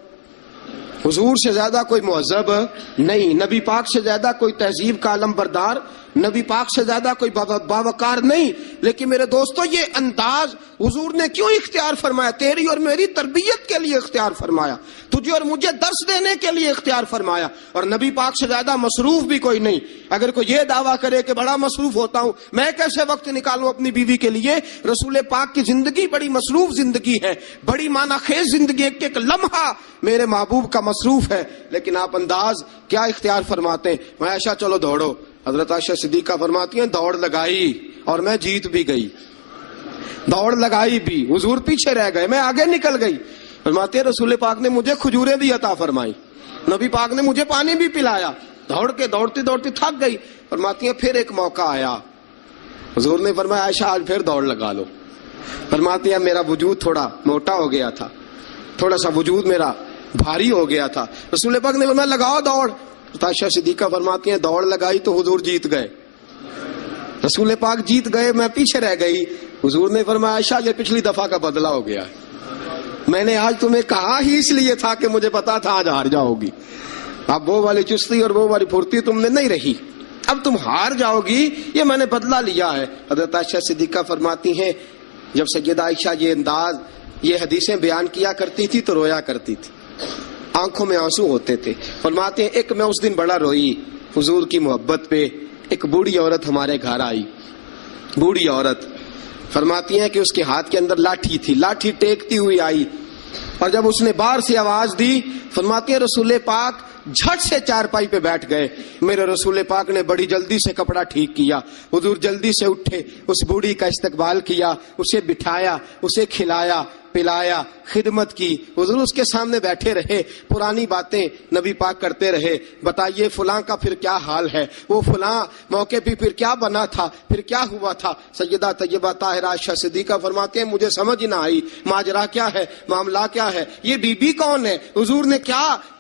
حضور سے زیادہ کوئی مہذب نہیں، نبی پاک سے زیادہ کوئی تہذیب کا علم بردار، نبی پاک سے زیادہ کوئی باوقار نہیں. لیکن میرے دوستو یہ انداز حضور نے کیوں اختیار فرمایا؟ تیری اور میری تربیت کے لیے اختیار فرمایا، تجھے اور مجھے درس دینے کے لیے اختیار فرمایا. اور نبی پاک سے زیادہ مصروف بھی کوئی نہیں. اگر کوئی یہ دعویٰ کرے کہ بڑا مصروف ہوتا ہوں، میں کیسے وقت نکالوں اپنی بیوی کے لیے؟ رسول پاک کی زندگی بڑی مصروف زندگی ہے، بڑی معنی خیز زندگی، ایک ایک لمحہ میرے محبوب کا مصروف ہے. لیکن آپ انداز کیا اختیار فرماتے ہیں؟ میں عائشہ چلو دوڑو. حضرت عائشہ صدیقہ فرماتی ہیں دوڑ لگائی اور میں جیت بھی گئی. دوڑ لگائی بھی، حضور پیچھے رہ گئے، میں آگے نکل گئی. فرماتے ہیں رسول پاک نے مجھے کھجوریں بھی عطا فرمائی، نبی پاک نے مجھے پانی بھی پلایا. دوڑتی دوڑتی تھک گئی. فرماتی ہیں پھر ایک موقع آیا، حضور نے فرمایا عائشہ آج پھر دوڑ لگا لو. فرماتی ہیں میرا وجود تھوڑا موٹا ہو گیا تھا، تھوڑا سا وجود میرا بھاری ہو گیا تھا. رسول پاک نے فرمایا لگاؤ دوڑ. عائشہ صدیقہ فرماتی ہیں دوڑ لگائی تو حضور جیت گئے. رسول پاک جیت گئے، میں پیچھے رہ گئی. حضور نے فرمایا عائشہ یہ پچھلی دفعہ کا بدلہ ہو گیا ہے، میں نے آج تمہیں کہا ہی اس لیے تھا کہ مجھے پتا تھا آج ہار جاؤ گی. اب وہ والی چستی اور وہ والی پھرتی تم نے نہیں رہی، اب تم ہار جاؤ گی، یہ میں نے بدلہ لیا ہے. حضرت عائشہ صدیقہ فرماتی ہیں جب سیدہ عائشہ یہ انداز، یہ حدیثیں بیان کیا کرتی تھی تو رویا کرتی تھی، آنکھوں میں آنسو ہوتے تھے. فرماتے ہیں ایک میں اس دن بڑا روئی حضور کی محبت پہ. ایک بوڑھی عورت ہمارے گھر آئی، بوڑھی عورت. فرماتی ہیں کہ اس کے ہاتھ کے اندر لاٹھی تھی، لاٹھی ٹیکتی ہوئی آئی، اور جب اس نے باہر سے آواز دی، فرماتی ہیں رسول پاک جھٹ سے چارپائی پہ بیٹھ گئے. میرے رسول پاک نے بڑی جلدی سے کپڑا ٹھیک کیا. حضور جلدی سے اٹھے، اس بوڑھی کا استقبال کیا، اسے بٹھایا، اسے کھلایا پلایا، خدمت کی. حضور اس کے سامنے بیٹھے رہے، پرانی باتیں نبی پاک کرتے رہے. بتائیے فلاں کا پھر کیا حال ہے، وہ فلاں موقع پہ پھر کیا بنا تھا، پھر کیا ہوا تھا. سیدہ طیبہ طاہرہ عائشہ صدیقہ فرماتے ہیں مجھے سمجھ نہ آئی ماجرا کیا ہے، معاملہ کیا ہے، یہ بی بی کون ہے، حضور نے کیا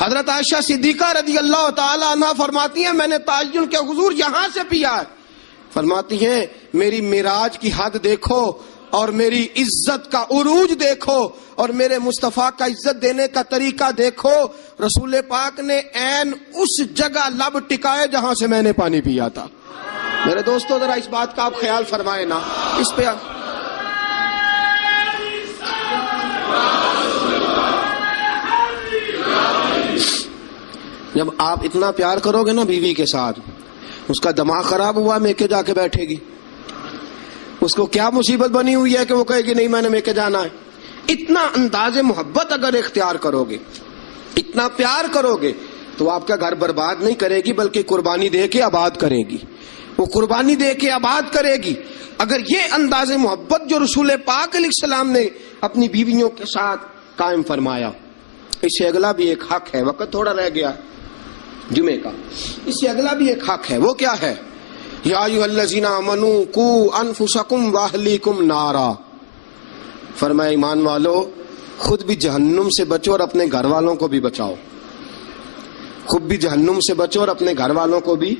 حضرت عائشہ صدیقہ رضی اللہ تعالی عنہ فرماتی ہیں میں نے تعین کے حضور یہاں سے پیا ہے. فرماتی ہیں میری معراج کی حد دیکھو اور میری عزت کا عروج دیکھو اور میرے مصطفیٰ کا عزت دینے کا طریقہ دیکھو. رسول پاک نے عین اس جگہ لب ٹکائے جہاں سے میں نے پانی پیا تھا. میرے دوستو ذرا اس بات کا آپ خیال فرمائیں نا. اس پہ جب آپ اتنا پیار کرو گے نا بیوی کے ساتھ، اس کا دماغ خراب ہوا میکے جا کے بیٹھے گی. اس کو کیا مصیبت بنی ہوئی ہے کہ وہ کہے گی نہیں میں نے میکے جانا ہے. اتنا انداز محبت اگر اختیار کرو گے، اتنا پیار کرو گے تو آپ کا گھر برباد نہیں کرے گی بلکہ قربانی دے کے آباد کرے گی. وہ قربانی دے کے آباد کرے گی. اگر یہ انداز محبت جو رسول پاک علیہ السلام نے اپنی بیویوں کے ساتھ قائم فرمایا. اس سے اگلا بھی ایک حق ہے، وقت تھوڑا رہ گیا جمعے کا. اس سے اگلا بھی ایک حق ہے. وہ کیا ہے؟ یا ایھا الذین آمنوا قوا انفسکم واہلیکم نارا. فرمایا ایمان والو خود بھی جہنم سے بچو اور اپنے گھر والوں کو بھی بچاؤ. خود بھی جہنم سے بچو اور اپنے گھر والوں کو بھی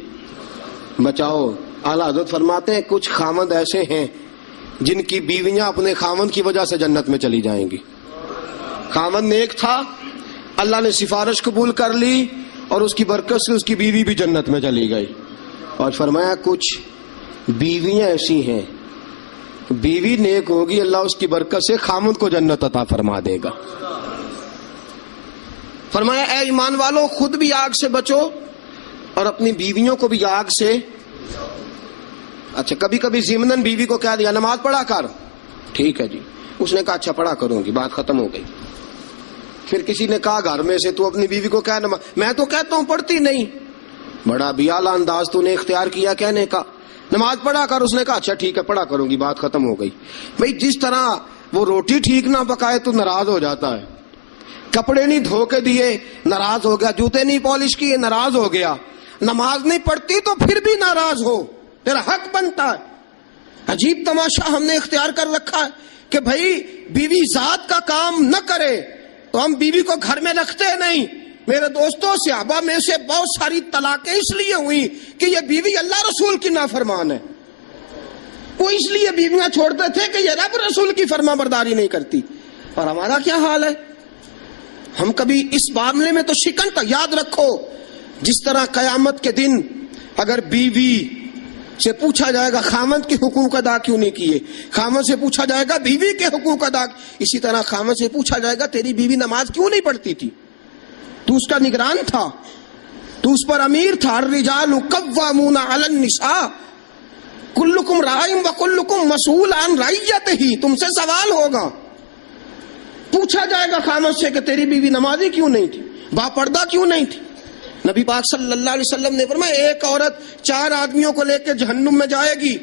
بچاؤ. اعلیٰ حضرت فرماتے ہیں کچھ خامند ایسے ہیں جن کی بیویاں اپنے خامند کی وجہ سے جنت میں چلی جائیں گی. خامند نیک تھا، اللہ نے سفارش قبول کر لی اور اس کی برکت سے اس کی بیوی بھی جنت میں چلی گئی. اور فرمایا کچھ بیویاں ایسی ہیں، بیوی نیک ہوگی اللہ اس کی برکت سے خامند کو جنت عطا فرما دے گا. فرمایا اے ایمان والو خود بھی آگ سے بچو اور اپنی بیویوں کو بھی آگ سے. اچھا کبھی کبھی ضمناً بیوی کو کہہ دیا نماز پڑھا کر، ٹھیک ہے جی. اس نے کہا اچھا پڑھا کروں گی، بات ختم ہو گئی. پھر کسی نے کہا گھر میں سے تو اپنی بیوی کو کہہ نماز، میں تو کہتا ہوں پڑھتی نہیں. بڑا بھی اعلیٰ انداز تو نے اختیار کیا کہنے کا، نماز پڑھا کر. اس نے کہا اچھا ٹھیک ہے پڑھا کروں گی، بات ختم ہو گئی. بھئی جس طرح وہ روٹی ٹھیک نہ پکائے تو ناراض ہو جاتا ہے، کپڑے نہیں دھو کے دیے ناراض ہو گیا، جوتے نہیں پالش کیے ناراض ہو گیا، نماز نہیں پڑھتی تو پھر بھی ناراض ہو، تیرا حق بنتا ہے. عجیب تماشا ہم نے اختیار کر رکھا ہے کہ بھئی بیوی ذات کا کام نہ کرے تو ہم بیوی کو گھر میں رکھتے نہیں. میرے دوستوں صحابہ میں سے بہت ساری طلاقیں اس لیے ہوئی کہ یہ بیوی اللہ رسول کی نافرمان ہے. وہ اس لیے بیویاں چھوڑتے تھے کہ یہ رب رسول کی فرما برداری نہیں کرتی. اور ہمارا کیا حال ہے؟ ہم کبھی اس معاملے میں تو شکن تک یاد رکھو. جس طرح قیامت کے دن اگر بیوی سے پوچھا جائے گا خامند کے حقوق ادا کیوں نہیں کیے، خامند سے پوچھا جائے گا بیوی کے حقوق ادا، اسی طرح خامند سے پوچھا جائے گا تیری بیوی نماز کیوں نہیں پڑھتی تھی، تو اس کا نگران تھا، تو اس پر امیر تھا. الرجال قوامون علی النساء کلکم راع وکلکم مسئول عن رعیتہ. تم سے سوال ہوگا، پوچھا جائے گا خامد سے کہ تیری بیوی نمازی کیوں نہیں تھی، با پردہ کیوں نہیں تھی. نبی پاک صلی اللہ علیہ وسلم نے فرمایا ایک عورت 4 آدمیوں کو لے کے جہنم میں جائے گی.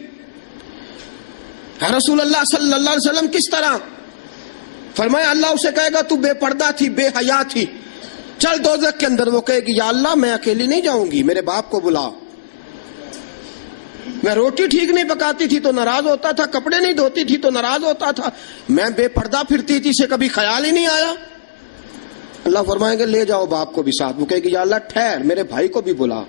رسول اللہ صلی اللہ علیہ وسلم کس طرح؟ فرمایا اللہ اسے کہے گا تو بے پردہ تھی، بے حیا تھی، چل دوزخ کے اندر. وہ کہے گی یا اللہ میں اکیلی نہیں جاؤں گی، میرے باپ کو بلا. میں روٹی ٹھیک نہیں پکاتی تھی تو ناراض ہوتا تھا، کپڑے نہیں دھوتی تھی تو ناراض ہوتا تھا، میں بے پردہ پھرتی تھی سے کبھی خیال ہی نہیں آیا. اللہ فرمائیں گے لے جاؤ باپ کو بھی ساتھ. وہ کہے گی یا اللہ ٹھہر میرے بھائی کو بھی بلا.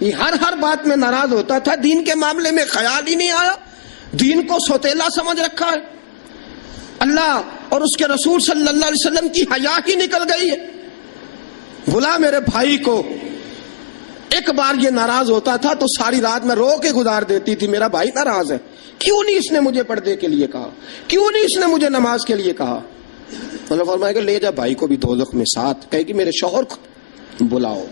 یہ ہر بات میں ناراض ہوتا تھا، دین کے معاملے میں خیال ہی نہیں آیا، دین کو سوتیلا سمجھ رکھا ہے. اللہ اور اس کے رسول صلی اللہ علیہ وسلم کی حیا ہی نکل گئی ہے. بلا میرے بھائی کو. ایک بار یہ ناراض ہوتا تھا تو ساری رات میں رو کے گزار دیتی تھی، میرا بھائی ناراض ہے، کیوں نہیں اس نے مجھے پردے کے لیے کہا، کیوں نہیں اس نے مجھے نماز کے لیے کہا. اللہ فرمائے گا لے جا بھائی کو بھی دوزخ میں ساتھ. کہے گی میرے شوہر کو بلاؤ،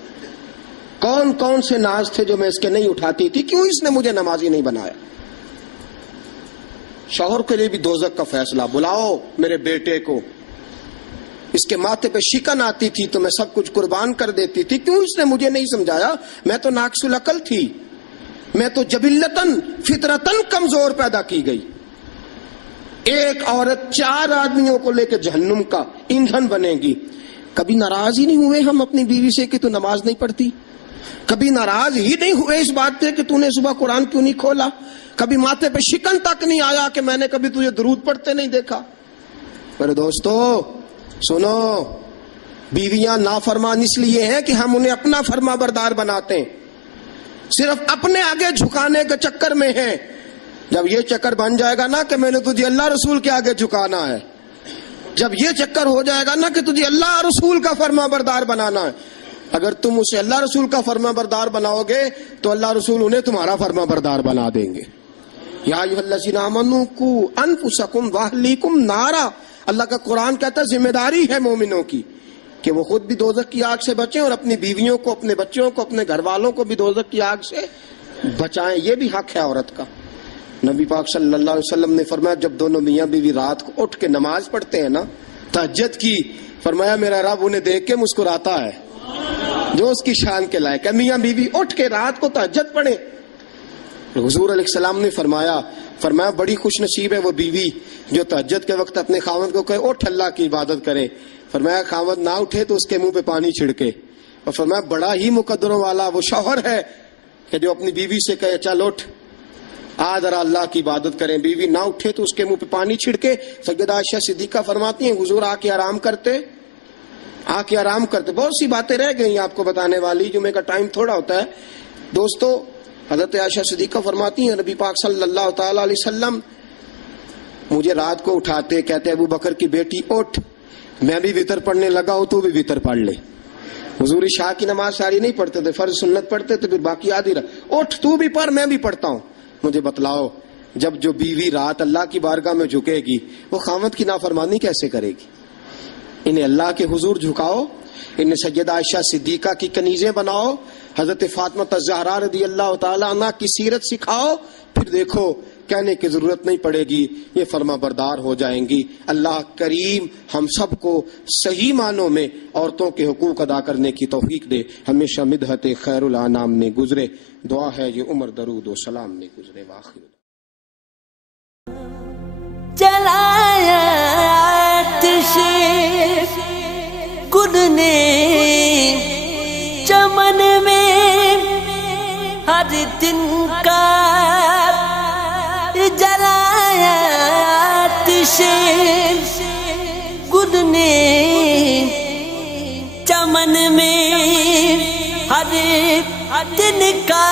کون کون سے ناز تھے جو میں اس کے نہیں اٹھاتی تھی، کیوں اس نے مجھے نمازی نہیں بنایا. شوہر کے لیے بھی دوزخ کا فیصلہ. بلاؤ میرے بیٹے کو، اس کے ماتھے پہ شکن آتی تھی تو میں سب کچھ قربان کر دیتی تھی، کیوں اس نے مجھے نہیں سمجھایا. میں تو ناقص العقل تھی، میں تو جبلتاً فطرتاً کمزور پیدا کی گئی. ایک عورت 4 آدمیوں کو لے کے جہنم کا ایندھن بنے گی. کبھی ناراض ہی نہیں ہوئے ہم اپنی بیوی سے کہ تو نماز نہیں پڑھتی، کبھی ناراض ہی نہیں ہوئے اس بات پہ کہ تو نے صبح قرآن کیوں نہیں کھولا، کبھی ماتھے پہ شکن تک نہیں آیا کہ میں نے کبھی تجھے درود پڑھتے نہیں دیکھا. میرے دوستو سنو، بیویاں نافرمان اس لیے ہیں کہ ہم انہیں اپنا فرما بردار بناتے ہیں، صرف اپنے آگے جھکانے کے چکر میں ہیں۔ جب یہ چکر بن جائے گا نا کہ میں نے تجھے اللہ رسول کے آگے جھکانا ہے، جب یہ چکر ہو جائے گا نا کہ تجھے اللہ رسول کا فرما بردار بنانا ہے، اگر تم اسے اللہ رسول کا فرما بردار بناؤ گے تو اللہ رسول انہیں تمہارا فرما بردار بنا دیں گے۔ یا ایھا الذین آمنوا قوا انفسکم واہلیکم نارا، اللہ کا قرآن کہتا ہے ذمہ داری ہے مومنوں کی کہ وہ خود بھی دوزخ کی آگ سے بچیں اور اپنی بیویوں کو، اپنے بچوں کو، اپنے گھر والوں کو بھی دوزخ کی آگ سے بچائیں۔ یہ بھی حق ہے عورت کا۔ نبی پاک صلی اللہ علیہ وسلم نے فرمایا جب دونوں میاں بیوی رات کو اٹھ کے نماز پڑھتے ہیں نا تہجد کی، فرمایا میرا رب انہیں دیکھ کے مسکراتا ہے جو اس کی شان کے لائق ہے۔ میاں بیوی اٹھ کے رات کو تہجد پڑھیں۔ حضور علیہ السلام نے فرمایا بڑی خوش نصیب ہے وہ بیوی جو تہجد کے وقت اپنے خاوند کو کہے اٹھ اللہ کی عبادت کرے۔ فرمایا خاوند نہ اٹھے تو اس کے منہ پہ پانی چھڑکے، اور فرمایا بڑا ہی مقدروں والا وہ شوہر ہے کہ جو اپنی بیوی سے کہے چل اٹھ آ ذرا اللہ کی عبادت کریں، بیوی نہ اٹھے تو اس کے منہ پہ پانی چھڑکے۔ سیدہ عائشہ صدیقہ فرماتی ہیں حضور آ کے آرام کرتے۔ بہت سی باتیں رہ گئی آپ کو بتانے والی، جمعے کا ٹائم تھوڑا ہوتا ہے دوستو۔ حضرت عائشہ صدیقہ فرماتی ہیں نبی پاک صلی اللہ تعالی علیہ وسلم مجھے رات کو اٹھاتے، کہتے ابو بکر کی بیٹی اٹھ، میں بھی وتر پڑھنے لگا ہوں تو بھی وتر پڑھ لے۔ حضور عشاء کی نماز ساری نہیں پڑھتے تھے، فرض سنت پڑھتے تھے، پھر باقی آدھی رات اٹھ تو بھی پڑھ میں بھی پڑھتا ہوں۔ مجھے بتلاؤ جب جو بیوی رات اللہ کی بارگاہ میں جھکے گی وہ خاوند کی نافرمانی کیسے کرے گی؟ انہیں اللہ کے حضور جھکاؤ، انہیں سیدہ عائشہ صدیقہ کی کنیزیں بناؤ، حضرت فاطمہ الزہرا رضی اللہ تعالی عنہ کی سیرت سکھاؤ، پھر دیکھو کہنے کی ضرورت نہیں پڑے گی، یہ فرما بردار ہو جائیں گی۔ اللہ کریم ہم سب کو صحیح معنوں میں عورتوں کے حقوق ادا کرنے کی توفیق دے۔ ہمیشہ مدحت خیر الانام میں گزرے، دعا ہے یہ عمر درود و سلام میں گزرے۔ واخر جلایا آتش گل نے چمن میں ہر دن کا، جلایا آتش گل نے چمن میں ہر دن کا